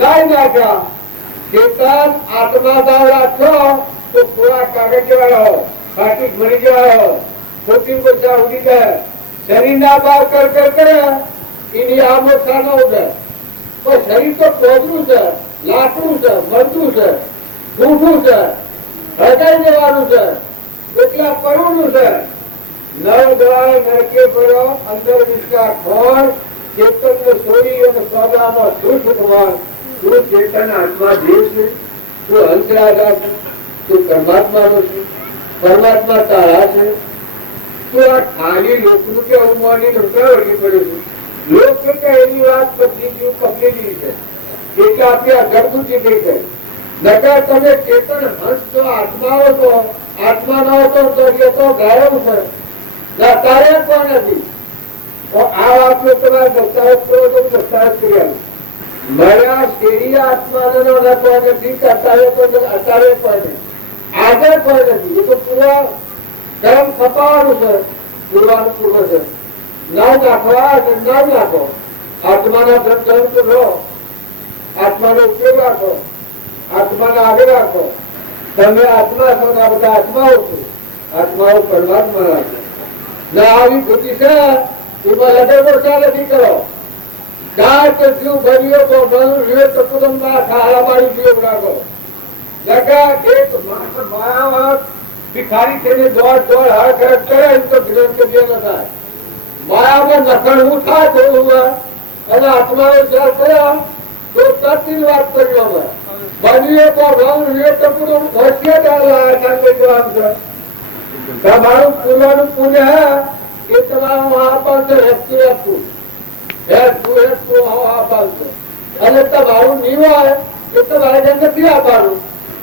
લાઈ નાખ્યા. ચેતન આત્મા ભાવ રાખશો તો પૂરા કાગળ જેવા હો ફાટી મળી જવા ખોટી પૈસા ઉડી જાય. શરીરના ભાવ કર કરે એની આ મોટા ન ઉડે. પણ શરીર તો પોદરું છે લાકડું છે મરતું છે ભૂખું છે હજાઈ જવાનું છે એટલા કરવાનું છે. નર દ્વાર નરકે પડ્યો અંદર વિશ્વા ખોળ ચેતન ને સોરી અને સોદામાં દુષ્ટ ભગવાન તું ચેતન આત્મા દેવ છે તું હંસરાજા છે તું પરમાત્માનો છે પરમાત્મા તારા છે. તું આ ખાલી લોકનું કે હું માની વળગી પડ્યો છું. લોક કે એની વાત બધી જીવ પકડેલી છે એટલે આપણી આ ગળગુચી થઈ છે. નકર તમે ચેતન હંસ તો આત્માઓ તો આત્મા ન હતો તો એ તો ગાયબ છે તારે પણ નથી. આ વાતનો તમારે દસ્તાવેજ કરો તો દસ્તાવેજ કરી મારા શેરી આત્માનો કોઈ નથી અત્યારે અત્યારે પણ આગળ પણ નથી. એ તો પૂરા ગરમ ખપાવાનું છે પૂરવાનું પૂર્વ છે. નાવ નાખવા નાવ નાખો આત્માના ધર્મ રહો આત્માનો ઉપયોગ રાખો આત્માને આગળ રાખો. તમે આત્મા છો ને આ બધા આત્માઓ છો. આત્માઓ પરમાત્મા રાખો ને આવી ખોટી છે એમાં લડે નથી કરો. ગાય તો જીવ ભર્યો તો વિવેક કુટુંબના ખાડાવાળી જીવ રાખો. એક માયાવાળા ભિખારી થઈને દોડ હાર ખરચ કરે તો વિરોધ કરીએ ન થાય. માયામાં નખણવું થાય થોડું અને આત્માએ વિચાર કર્યા તો તત્ની વાત કરી અમે બનીએ તો વિવેક કુટુંબ ભટકે જવાનું છે. તમારું પૂર્વનું પુણ્ય હે એ તમારું મહાપાલ છે હેતું અને તમારું નિવાય એ તમારે જેમ નથી આપવાનું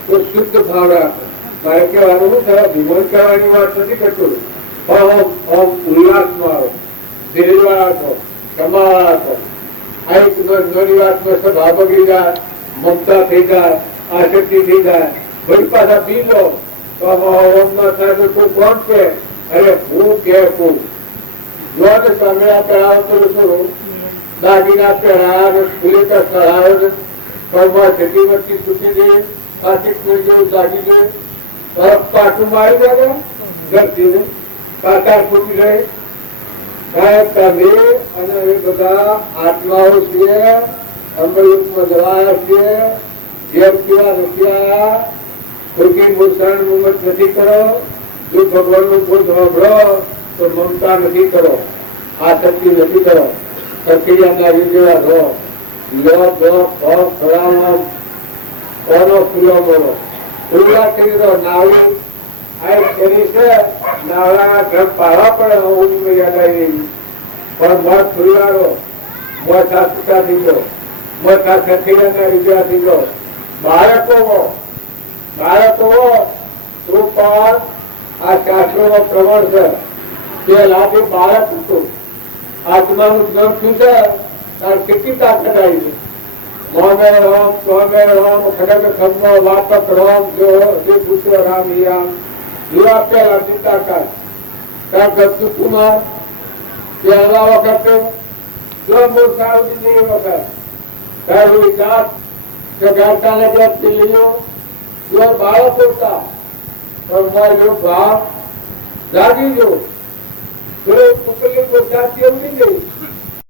તો શુદ્ધ ભાવ રાખો. મારે કહેવાનું શું થયા વિમોચ કરવાની વાત નથી કરતું. ઉલ્લાસમાં આવો ધીરેવા રાખો કમા રાખો. આ એક નાની વાતમાં સભા બગડી જાય મમતા થઈ જાય આસક્તિ થઈ જાય વળી પાછા પી લો તો તું કોણ કે અરે હું કે હું સામેડા પહેરાવતો છું દાગીના પહેરાયા ફૂલેટા ચઢાવે પગમાં જતી વખતી છૂટી દે પાછી જેવું દાગી દે પાછું મારી દે ઘરથી પાછા છૂટી જાય. તમે અને એ બધા આત્માઓ છીએ અમૃતમાં જવાયા છીએ જેમ કેવા રૂપિયા ખોટી મુસાણ મુમત નથી કરો. જો ભગવાનનું કોઈ સાંભળો તો મમતા નથી કરો આસક્તિ નથી કરો. પ્રક્રિયાના જેવા રહો લો જો ખરાબ કોનો ખુલ્લો બોલો ખુલ્લા કરી દો નાવું આ એક શેરી છે નાવડા ઘર પાવા પડે ઓલી યાદ આવી રહી પણ મત ફુલારો મત આ દીધો મત આ સખીના રીજા દીધો બાળકો તું પણ આ શાસ્ત્રોનો પ્રમાણ છે કે લાગે બાળક હતું આત્માનું જ્ઞાન શું છે તાર કેટલી તાકાત આવી છે મોમે રામ સ્વામે રામ ખડગ ખમ્મો વાપક રામ જો જે પુત્ર રામ યામ યુવા પેલા તાકાત તાર ગતું કુમાર પહેલા વખતે જો મૂર્ખા ઉડી વખત તારું વિચાર કે ગાતાને વ્યક્તિ લીધો જો બાળક હતા પણ મારો ભાવ જાગી ગયો થોડો પુતલી ગોઠાતી એમ નહીં